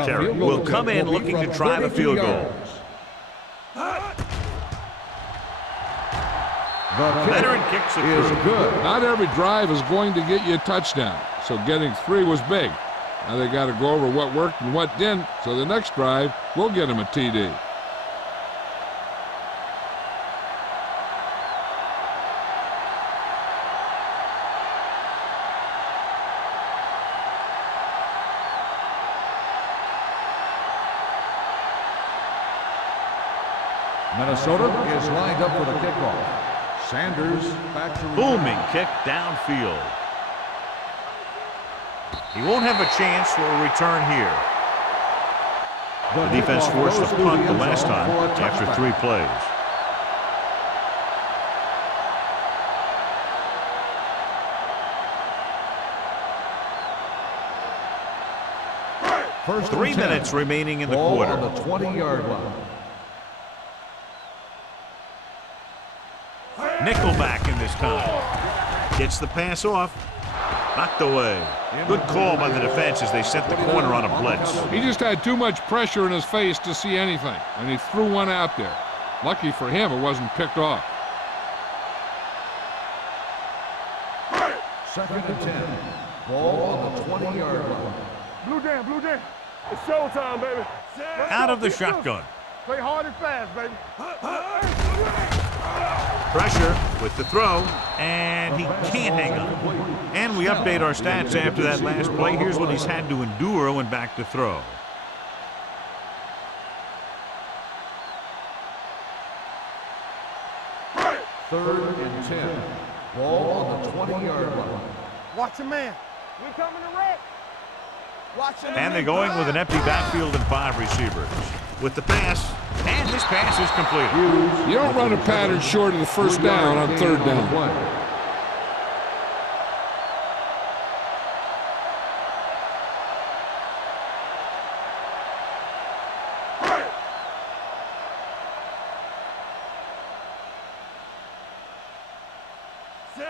Terry will come in looking to try the field goal. Veteran kicks it through. Good. Not every drive is going to get you a touchdown, so getting 3 was big. Now they got to go over what worked and what didn't, so the next drive will get him a TD. Minnesota is lined up for the kickoff. Sanders back to Booming kick downfield. He won't have a chance for a return here. The defense forced a punt the last time after 3 plays. First 3 minutes remaining in the quarter. Ball on the 20-yard line. Nickelback in this time. Gets the pass off. Knocked away. Good call by the defense as they sent the corner on a blitz. He just had too much pressure in his face to see anything, and he threw one out there. Lucky for him, it wasn't picked off. Second and 10. Ball on the 20-yard line. Blue jam, blue jam. It's showtime, baby. Out of the shotgun. Play hard and fast, baby. Pressure with the throw, and he can't hang on. And we update our stats after that last play. Here's what he's had to endure when back to throw. Third and 10. Ball on the 20-yard line. Watch your man. We coming to wreck. Watch your man. And they're going with an empty backfield and 5 receivers. With the pass, and this pass is completed. You don't run a pattern short of the first down on third down.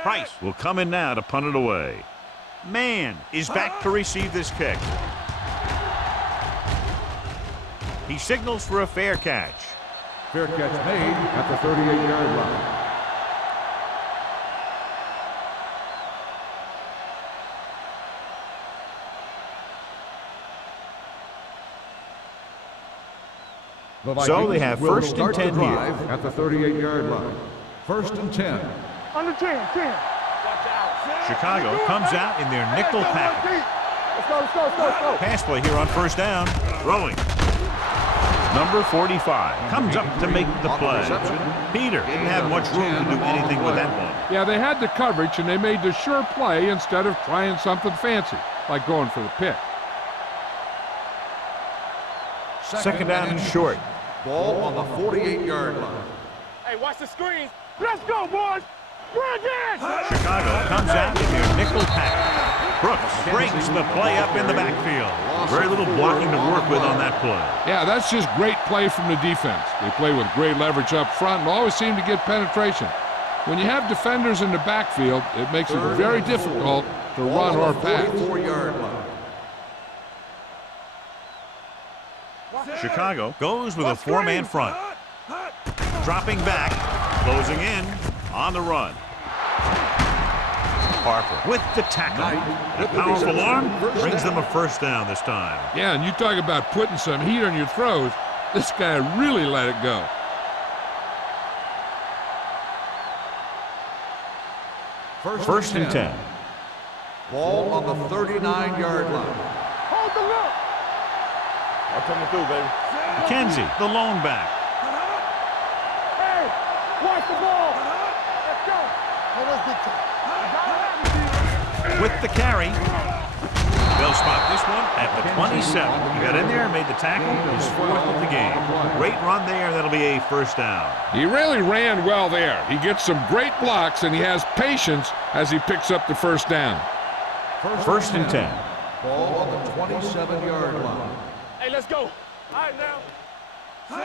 Price will come in now to punt it away. Mann is back to receive this kick. He signals for a fair catch. Fair catch made at the 38-yard line. So they have first and 10 here. At the 38-yard line. First and 10. Under 10. Chicago comes out in their nickel package. Let's go. Pass play here on first down. Throwing. Number 45 comes up to make the play. Peter didn't have much room to do anything with that one. Yeah, they had the coverage, and they made the sure play instead of trying something fancy, like going for the pick. Second down and short. Ball on the 48-yard line. Hey, watch the screen. Let's go, boys. Chicago comes out in their nickel package. Brooks breaks the play up in the backfield. Very little blocking to work with on that play. Yeah, that's just great play from the defense. They play with great leverage up front and always seem to get penetration. When you have defenders in the backfield, it makes it very difficult to run or pass. Chicago goes with a 4-man front. Dropping back, closing in on the run. Harper with the tackle. A powerful arm brings them a first down this time. Yeah, and you talk about putting some heat on your throws. This guy really let it go. First and 10. Ball on the 39-yard line. Hold the look. I'm coming through, baby. McKenzie, the lone back. Hey, watch the ball. Let's go. Hey, let's get to with the carry. They'll spot this one at the 27. He got in there and made the tackle. His 4th of the game. Great run there. That'll be a first down. He really ran well there. He gets some great blocks, and he has patience as he picks up the first down. First and 10. Ball on the 27-yard line. Hey, let's go. All right, now.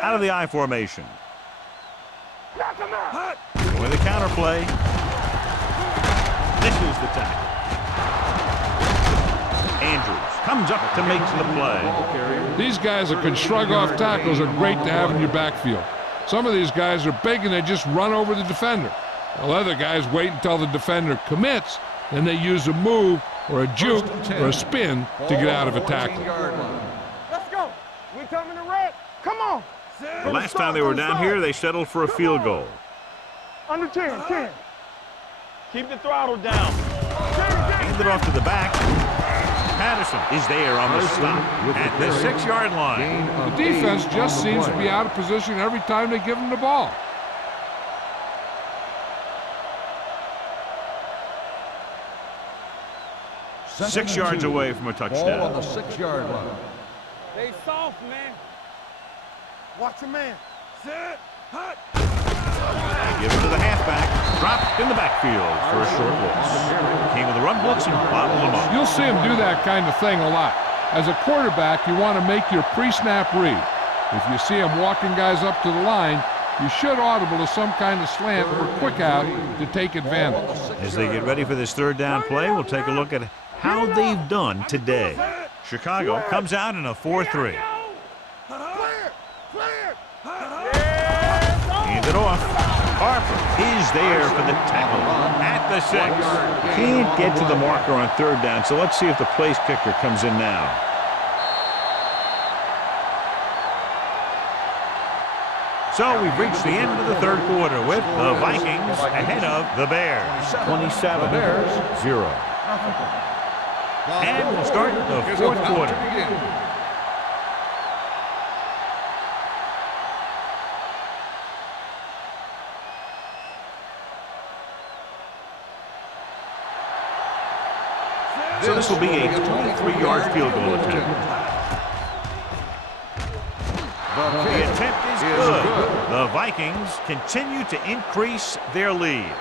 Out of the I formation. Knock him out. With a counter play. This is the tackle. Andrews comes up to make the play. These guys that can shrug off tackles are great to have in your backfield. Some of these guys are big and they just run over the defender. While other guys wait until the defender commits, then they use a move or a juke or a spin to get out of a tackle. Let's go. We coming to red. Come on. The last time they were down here, they settled for a field goal. Under 10. Keep the throttle down. Hand it off to the back. Patterson is there on the stop at the 6-yard line. The defense just seems to be out of position every time they give them the ball. Six yards away from a touchdown. Ball on the 6-yard line. They soft, man. Watch your man. Set. Hut. Give it to the halfback. Dropped in the backfield for a short loss. Came with a run blitz and bottled them up. You'll see him do that kind of thing a lot. As a quarterback, you want to make your pre-snap read. If you see him walking guys up to the line, you should audible to some kind of slant or quick out to take advantage. As they get ready for this third down play, we'll take a look at how they've done today. Chicago comes out in a 4-3. Hand it off. Harper is there for the tackle at the 6. Can't get to the marker on third down, so let's see if the place kicker comes in now. So we've reached the end of the third quarter with the Vikings ahead of the Bears, 27-0. And we'll start the fourth quarter. So this will be a 23-yard field goal attempt. The attempt is good. The Vikings continue to increase their lead.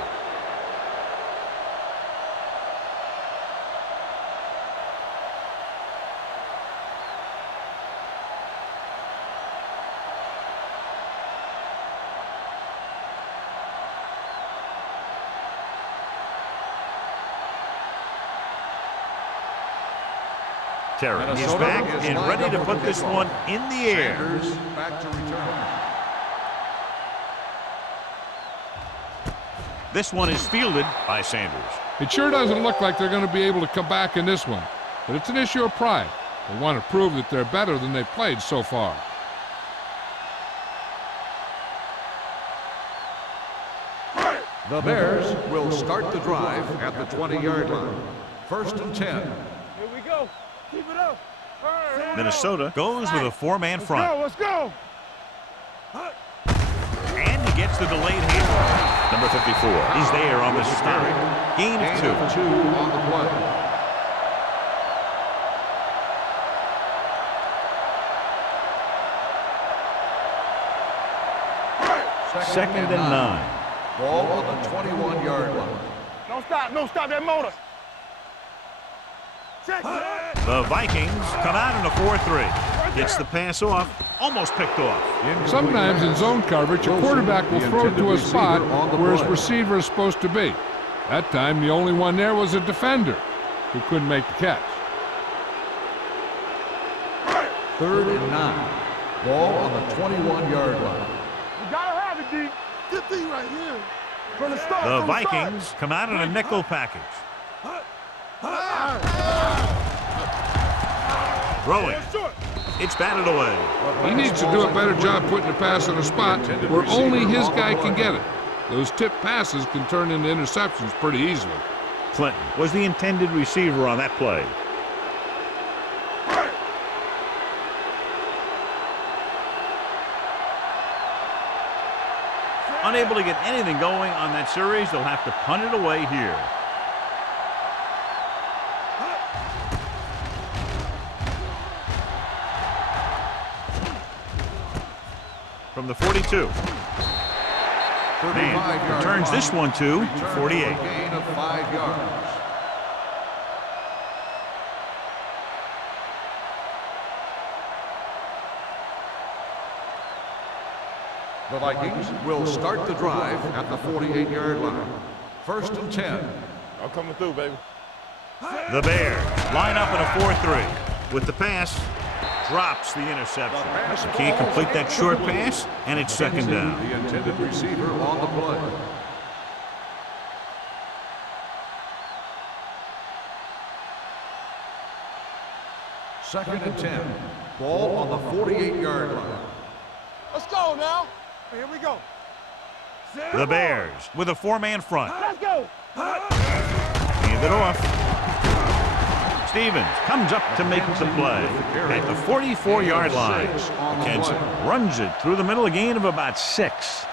Terry is back and ready to put this one in the air. Back to return. This one is fielded by Sanders. It sure doesn't look like they're going to be able to come back in this one, but it's an issue of pride. They want to prove that they're better than they've played so far. The Bears will start the drive at the 20-yard line. First and 10. Here we go. Keep it up. Minnesota goes with a four-man front. Let's go. And he gets the delayed handoff. Number 54. He's there on the stop. Gain of 2. 2 on the play. Second and 9. Ball on the 21-yard line. Don't stop that motor. The Vikings come out in a 4-3. Gets the pass off, almost picked off. Sometimes in zone coverage, a quarterback will throw it to a spot where his receiver is supposed to be. That time, the only one there was a defender who couldn't make the catch. Third and 9. Ball on the 21-yard line. You gotta have it, D. Good thing right here. From the start. The Vikings come out in a nickel package. Throwing. It's batted away. He needs to do a better job putting the pass in a spot where only his guy can get it. Those tip passes can turn into interceptions pretty easily. Clinton was the intended receiver on that play. Unable to get anything going on that series, they'll have to punt it away here. From the 42. Man returns this one to 48. Gain of 5 yards. The Vikings will start the drive at the 48-yard line. First and 10. I'm coming through, baby. The Bears line up in a 4-3. With the pass, drops the interception. He can't complete that short pass, and it's second down. The intended receiver on the play. Second and 10. Ball on the 48-yard line. Let's go now. Here we go. The Bears with a four-man front. Let's go. Hand it off. Stevens comes up to make the play at the 44-yard line. McKenzie runs it through the middle, a gain of about 6.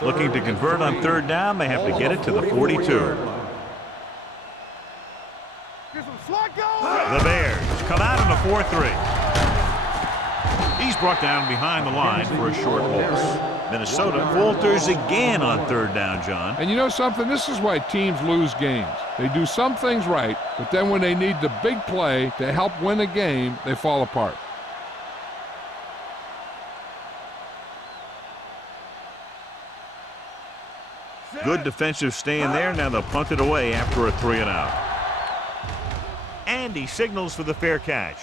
Looking to convert on third down, they have to get it to the 42. The Bears come out in a 4-3. He's brought down behind the line for a short loss. Minnesota falters again on third down, John. And you know something? This is why teams lose games. They do some things right, but then when they need the big play to help win a game, they fall apart. Good defensive stand there. Now they'll punt it away after a 3-and-out. And he signals for the fair catch.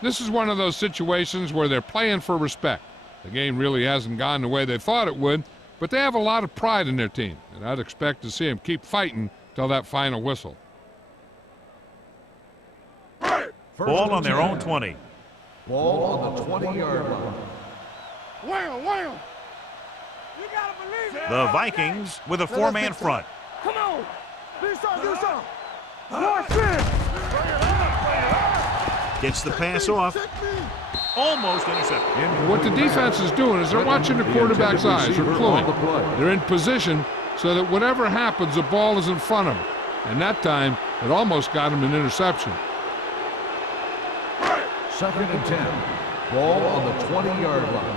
This is one of those situations where they're playing for respect. The game really hasn't gone the way they thought it would, but they have a lot of pride in their team, and I'd expect to see them keep fighting till that final whistle. Ball on their own 20. Ball on the 20-yard line. Wham, wham. You gotta believe it. The Vikings with a four-man front. Come on. Do something. More spin. Gets the pass off. Almost intercepted. What the defense is doing is they're watching the quarterback's eyes. They're cluing. They're in position so that whatever happens, the ball is in front of them. And that time, it almost got him an interception. 2nd and 10. Ball on the 20-yard line.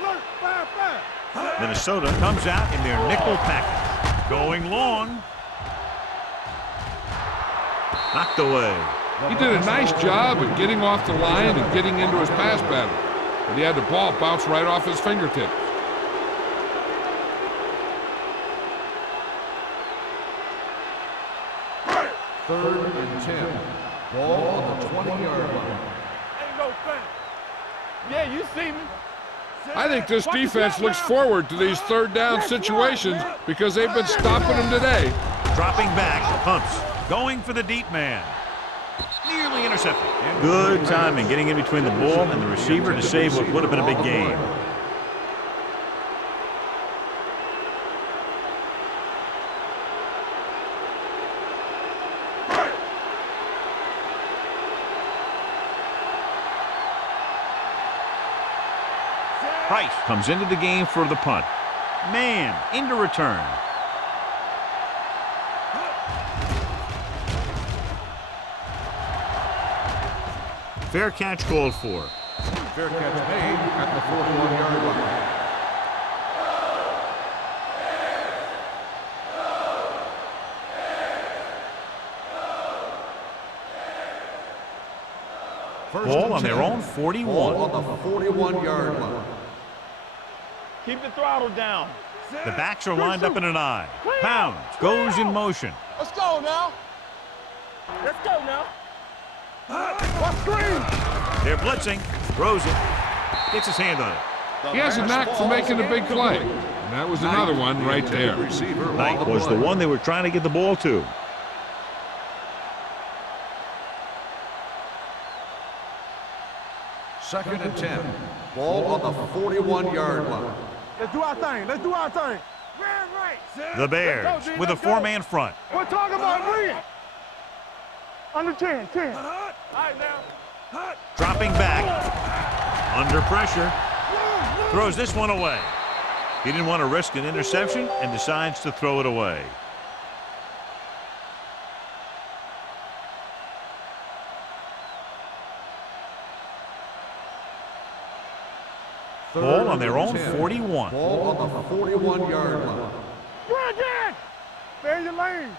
Alert, fire. Minnesota comes out in their nickel package. Going long. Knocked away. He did a nice job of getting off the line and getting into his pass pattern. But he had the ball bounce right off his fingertips. Third and 10. Ball on the 20-yard line. Ain't no thing. Yeah, you see me. I think this defense looks forward to these third down situations because they've been stopping them today. Dropping back, pumps. Going for the deep man. Nearly intercepted. Good timing getting in between the ball and the receiver to save what would have been a big game. Price comes into the game for the punt. Man into return. Fair catch called for. Fair catch made at the 41-yard line. Ball on their own 41. Ball on the 41-yard line. Keep the throttle down. The backs are lined up in an I. Pounds goes in motion. Let's go now. Let's go now. What's green? They're blitzing. Throws it. Gets his hand on it. He has a knack for making a big play. And that was another one right there. Knight was the one they were trying to get the ball to. Second and 10. Ball on the 41-yard line. Let's do our thing. Let's do our thing. Right. The Bears with a four-man front. We're talking about green. Under 10. All right, now. Dropping back. Under pressure. Throws this one away. He didn't want to risk an interception and decides to throw it away. Ball on their own 41. Ball on the 41-yard line. Greg, stay in your lane.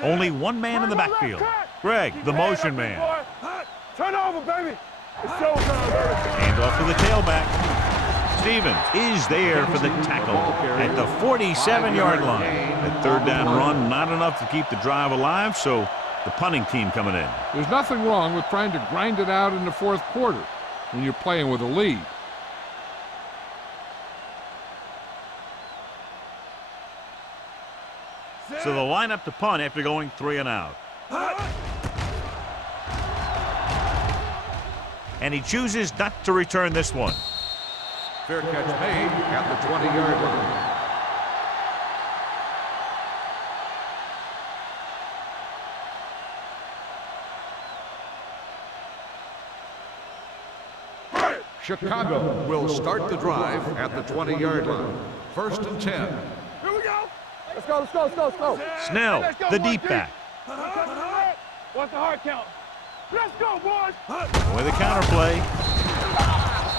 Only one man in the backfield. Greg, the motion man. Turn over, baby. It's showtime, baby. Hand off to the tailback. Stevens is there for the tackle at the 47-yard line. The third down run, not enough to keep the drive alive, so the punting team coming in. There's nothing wrong with trying to grind it out in the fourth quarter when you're playing with a lead. So they'll line up to punt after going 3 and out. And he chooses not to return this one. Fair catch made at the 20-yard line. Chicago will start the drive at the 20-yard line. 1st and 10. Here we go. Let's go. Snell, the deep back. What's the hard count? Let's go, boys. With a counterplay.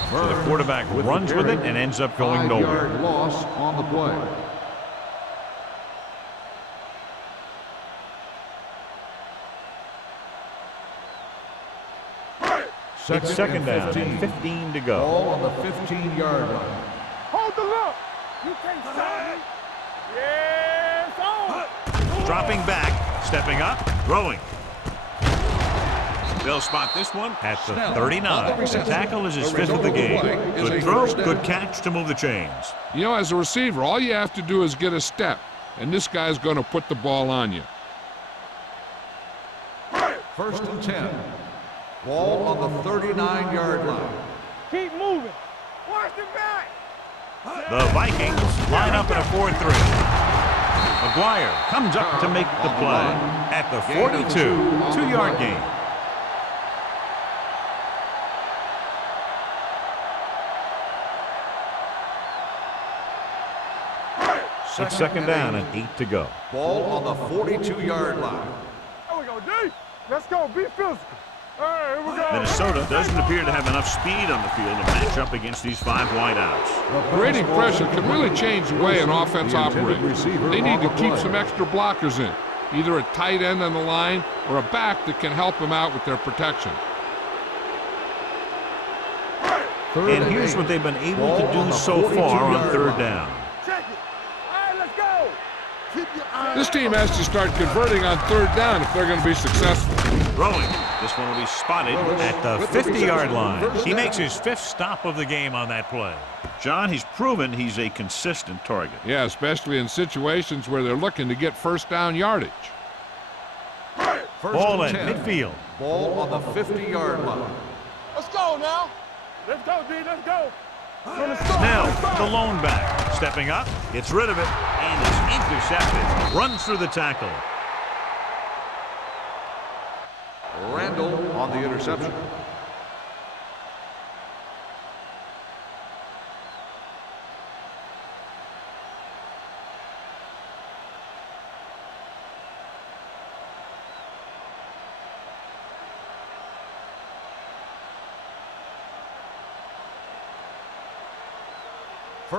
So the quarterback runs with it and ends up going nowhere. 5-yard loss on the play. It's second down and 15 to go. Ball on the 15-yard line. Hold the look. You can't stop me. Yes, on. Dropping back, stepping up, throwing. They'll spot this one at the 39. The tackle is his 5th of the game. Good throw, good catch to move the chains. You know, as a receiver, all you have to do is get a step, and this guy's going to put the ball on you. First and 10. Ball on the 39-yard line. Keep moving. Watch the back. The Vikings line up in a 4-3. McGuire comes up to make the play at the 42, 2-yard gain. It's second down and 8 to go. Ball on the 42-yard line. There we go, D. Let's go. Be physical. All right, here we go. Minnesota doesn't appear to have enough speed on the field to match up against these 5 wideouts. Creating pressure can really change the way an offense operates. They need to keep some extra blockers in, either a tight end on the line or a back that can help them out with their protection. And here's what they've been able to do so far on third down. Check it. All right, let's go. Keep your eye This team has to start converting on third down if they're going to be successful. Throwing. This one will be spotted at the 50-yard line. He makes his 5th stop of the game on that play. John, he's proven he's a consistent target. Yeah, especially in situations where they're looking to get first down yardage. Ball in midfield. Ball on the 50-yard line. Let's go now. Let's go, D. Let's go. Now, the lone back. Stepping up, gets rid of it, and is intercepted. Runs through the tackle. Randall on the interception.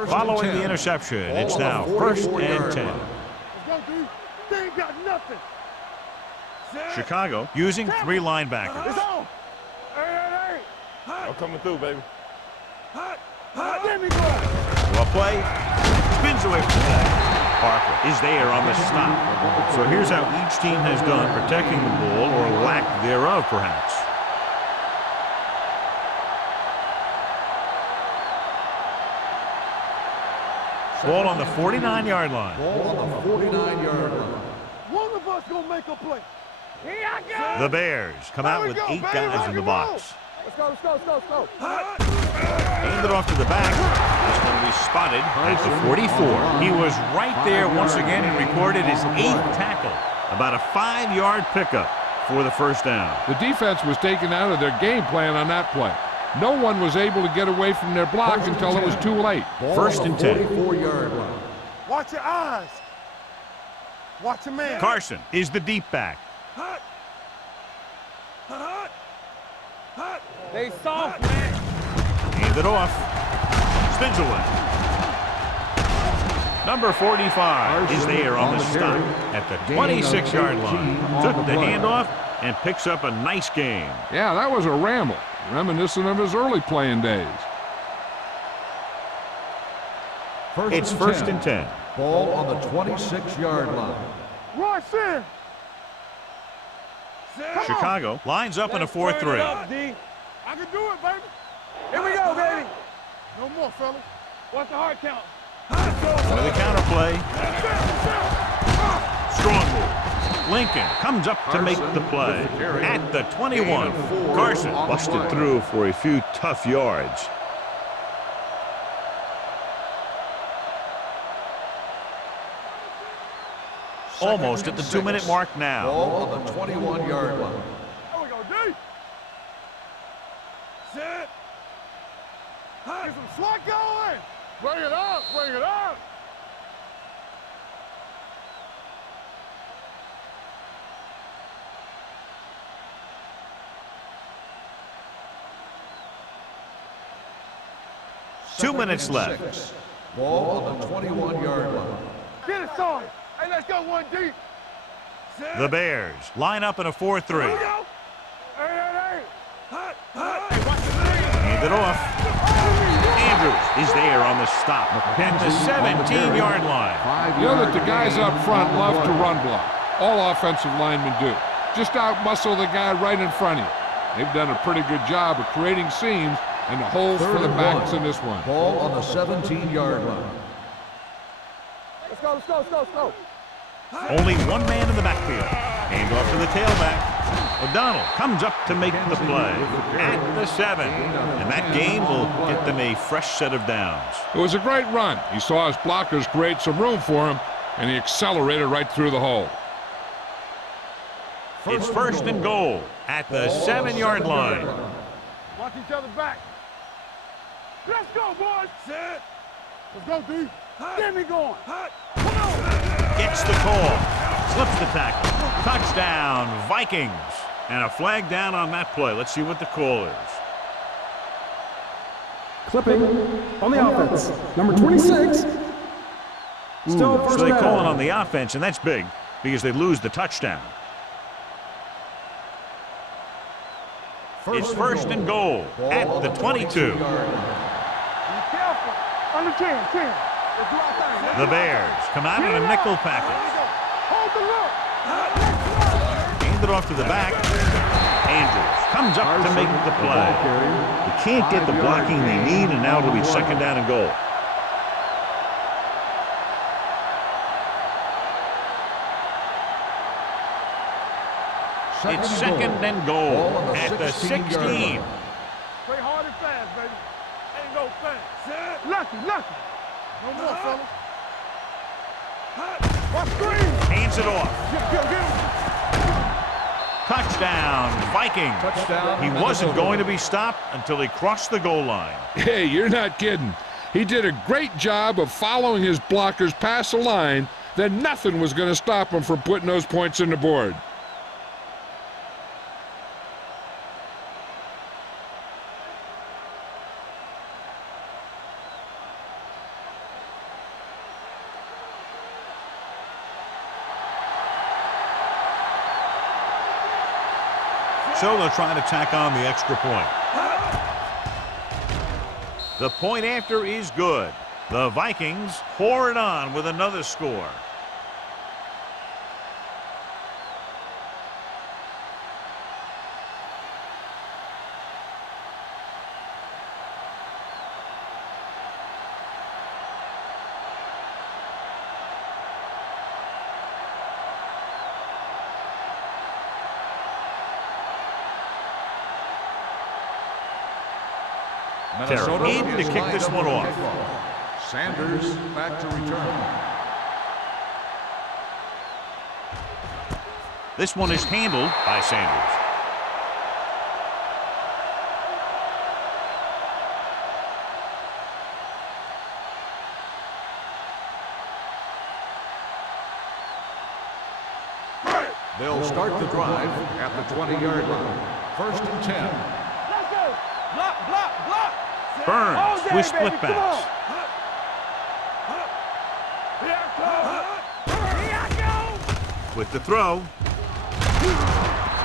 Following the interception, it's now 1st and 10. Let's go, D. They ain't got nothing. Chicago using 3 linebackers. It's on. Hey. I'm coming through, baby. Let me go. Well play, spins away from the tackle. Parker is there on the stop. So here's how each team has done protecting the ball, or lack thereof, perhaps. Ball on the 49-yard line. Ball on the 49-yard line. One of us gonna make a play. Here I go. The Bears come out with 8 guys in the box. Let's go. Hand it off to the back. This one will be spotted at the 44. He was right there once again and recorded his 8th tackle. About a 5-yard pickup for the first down. The defense was taken out of their game plan on that play. No one was able to get away from their block until it was too late. First and 10. 44-yard line. Watch your eyes. Watch your man. Carson is the deep back. They soft, man. Hand it off. Spins away. Number 45 is there on the stop at the 26-yard line. Took the handoff and picks up a nice gain. Yeah, that was a ramble, reminiscent of his early playing days. It's 1st and 10. Ball on the 26-yard line. Rush in. Chicago lines up in a 4-3. I can do it, baby. Here we go, baby. No more, fella. What's the hard count? With the counter play. Strong move. Lincoln comes up to make the play at the 21. Carson busted through for a few tough yards. Almost at the 2-minute mark now. Ball on the 21-yard line. There we go, D. Set. Get some slot going. Bring it up. Two minutes left. Ball on the 21-yard line. Get it, son. Hey, let's go 1 deep. The Bears line up in a 4-3. Here we go. Hey. Hand it off. Andrews is there on the stop at the 17-yard line. You know that the guys up front love to run block. All offensive linemen do. Just out-muscle the guy right in front of you. They've done a pretty good job of creating seams and the holes for the backs in this one. Ball on the 17-yard line. Let's go. Only one man in the backfield. Hand off to the tailback. O'Donnell comes up to make the play at the 7. And that gain will get them a fresh set of downs. It was a great run. He saw his blockers create some room for him, and he accelerated right through the hole. It's first and goal at the 7-yard line. Watch each other back. Let's go, boys. Set. Let's go, D. Get me going. Come on. Gets the call. Slips the tackle. Touchdown, Vikings. And a flag down on that play. Let's see what the call is. Clipping on the offense. Number 26. Still first So they down. call it on the offense, and that's big because they lose the touchdown. It's first and goal at the 22. Be careful. Under 10. Let's do our thing. The Bears come out in a nickel package. Hold the look. Hand it off to the back. Andrews comes up to make the play. They can't get the blocking they need, and now it'll be second down and goal. It's second and goal at the 16. Play hard and fast, baby. Ain't no fast. Lucky. No more, fellas. Watch screen. Hands it off. Get him. Touchdown, Vikings. Touchdown. He wasn't going to be stopped until he crossed the goal line. Hey, you're not kidding. He did a great job of following his blockers past the line. Then nothing was going to stop him from putting those points on the board. So they'll try to tack on the extra point. The point after is good. The Vikings pour it on with another score. Minnesota In to is kick this one off. Sanders back to return. This one is handled by Sanders. They'll start the drive at the 20-yard line. First and 10. Let's go. Block. Burns All day, with split baby. Come pass. Here I go. With the throw.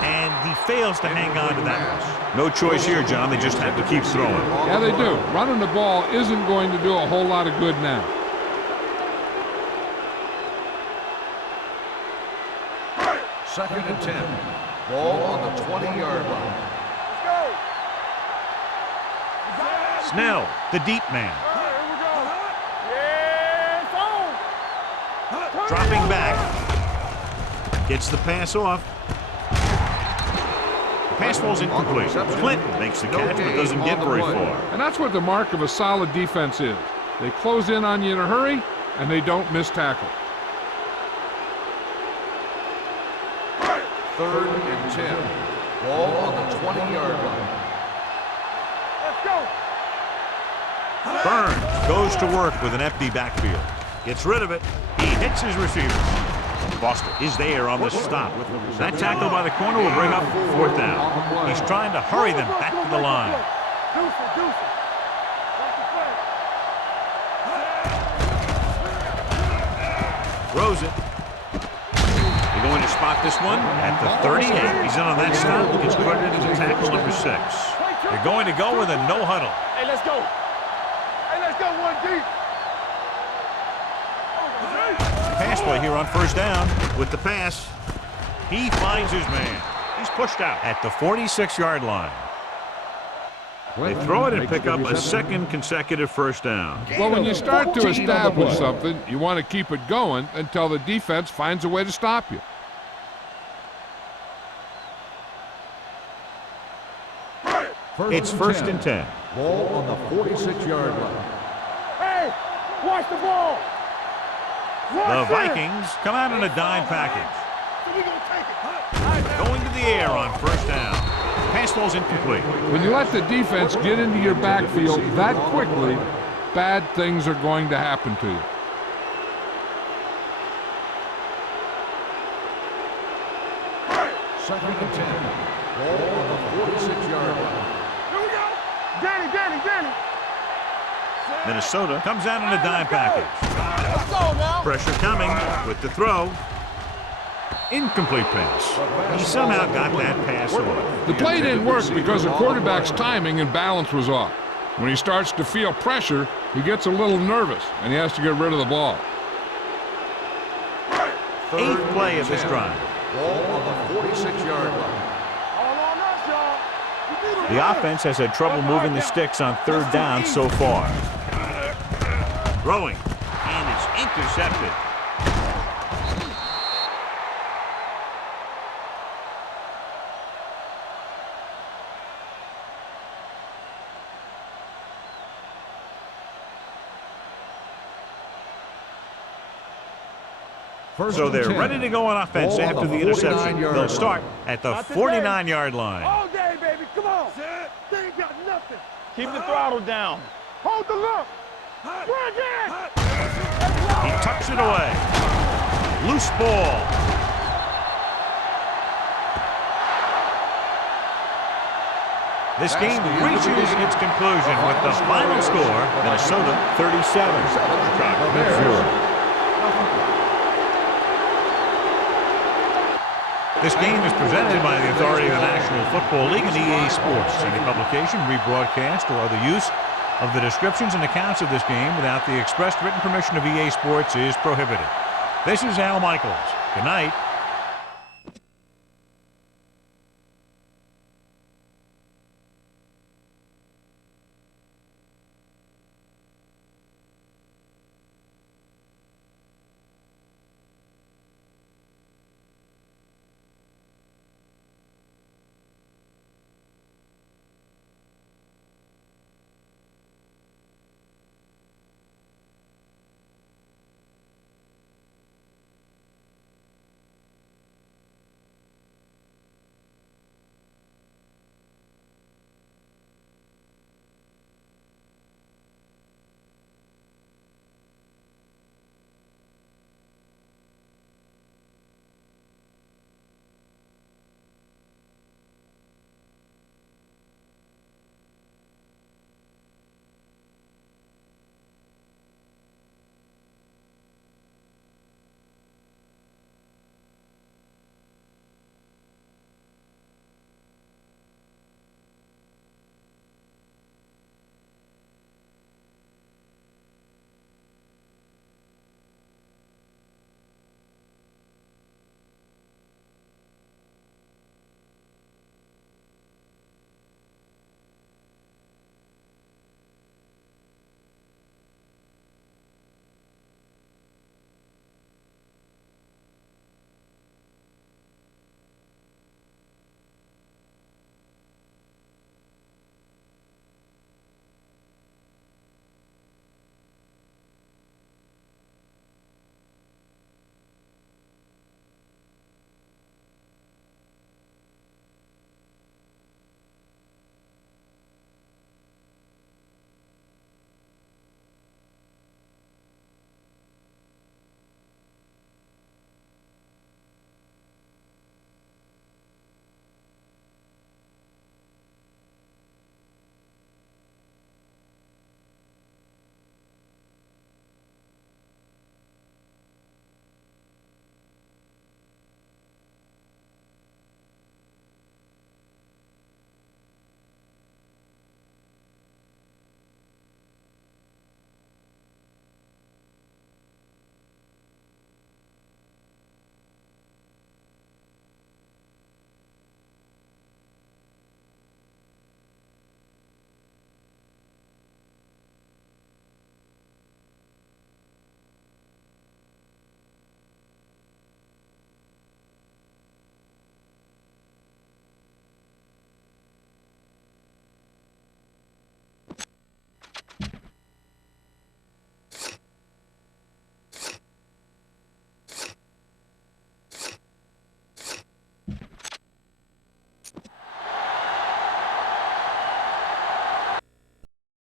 And he fails to hang on to that. No choice here, John. They just have to keep throwing. Yeah, they do. Running the ball isn't going to do a whole lot of good now. Second and 10. Ball on the 20-yard line. Let's go. Snell, the deep man. All right, here we go. Yeah, it's on. Dropping back. Gets the pass off. The pass falls incomplete. Clinton makes the catch but doesn't get very far. And that's what the mark of a solid defense is. They close in on you in a hurry, and they don't miss tackle. Third and 10. Ball on the 20-yard line. Let's go. Burns goes to work with an empty backfield. Gets rid of it. He hits his receiver. Foster is there on the stop. That tackle by the corner will bring up fourth down. He's trying to hurry them back to the line. Deuce it. Watch the play. Throws it. They're going to spot this one at the 38. He's in on that stop. He gets credited as a tackle number 6. They're going to go with a no huddle. Hey, let's go. Let's go one deep. Pass play here on first down with the pass. He finds his man. He's pushed out at the 46-yard line. They throw it and pick up a second consecutive first down. Well, when you start to establish something, you want to keep it going until the defense finds a way to stop you. It's first and 10. Ball on the 46-yard line. Hey, watch the ball. The Watch Vikings come out in a dime package. We gonna take it. Going to the air on first down. Pass ball's incomplete. When you let the defense get into your backfield that quickly, bad things are going to happen to you. Second and 10. Ball on the 46-yard line. Here we go. Danny. Minnesota comes out in a dime package. Let's go now. Pressure coming with the throw. Incomplete pass. He somehow got that pass off. The play didn't work because the quarterback's timing and balance was off. When he starts to feel pressure, he gets a little nervous, and he has to get rid of the ball. Eighth play of this drive. Ball on the 46-yard line. All on us, y'all. The offense has had trouble moving the sticks on third down so far. Throwing, and it's intercepted. So they're ready to go on offense after the interception. They'll start at the 49-yard line. All day, baby. Come on. They ain't got nothing. Keep the throttle down. Hold the look. Bring it. He tucks it away. Loose ball. This game reaches its conclusion with the final score, Minnesota 37, Chicago 0. This game is presented by the authority of the National Football League and EA Sports. Any publication, rebroadcast, or other use of the descriptions and accounts of this game without the expressed written permission of EA Sports is prohibited. This is Al Michaels. Good night.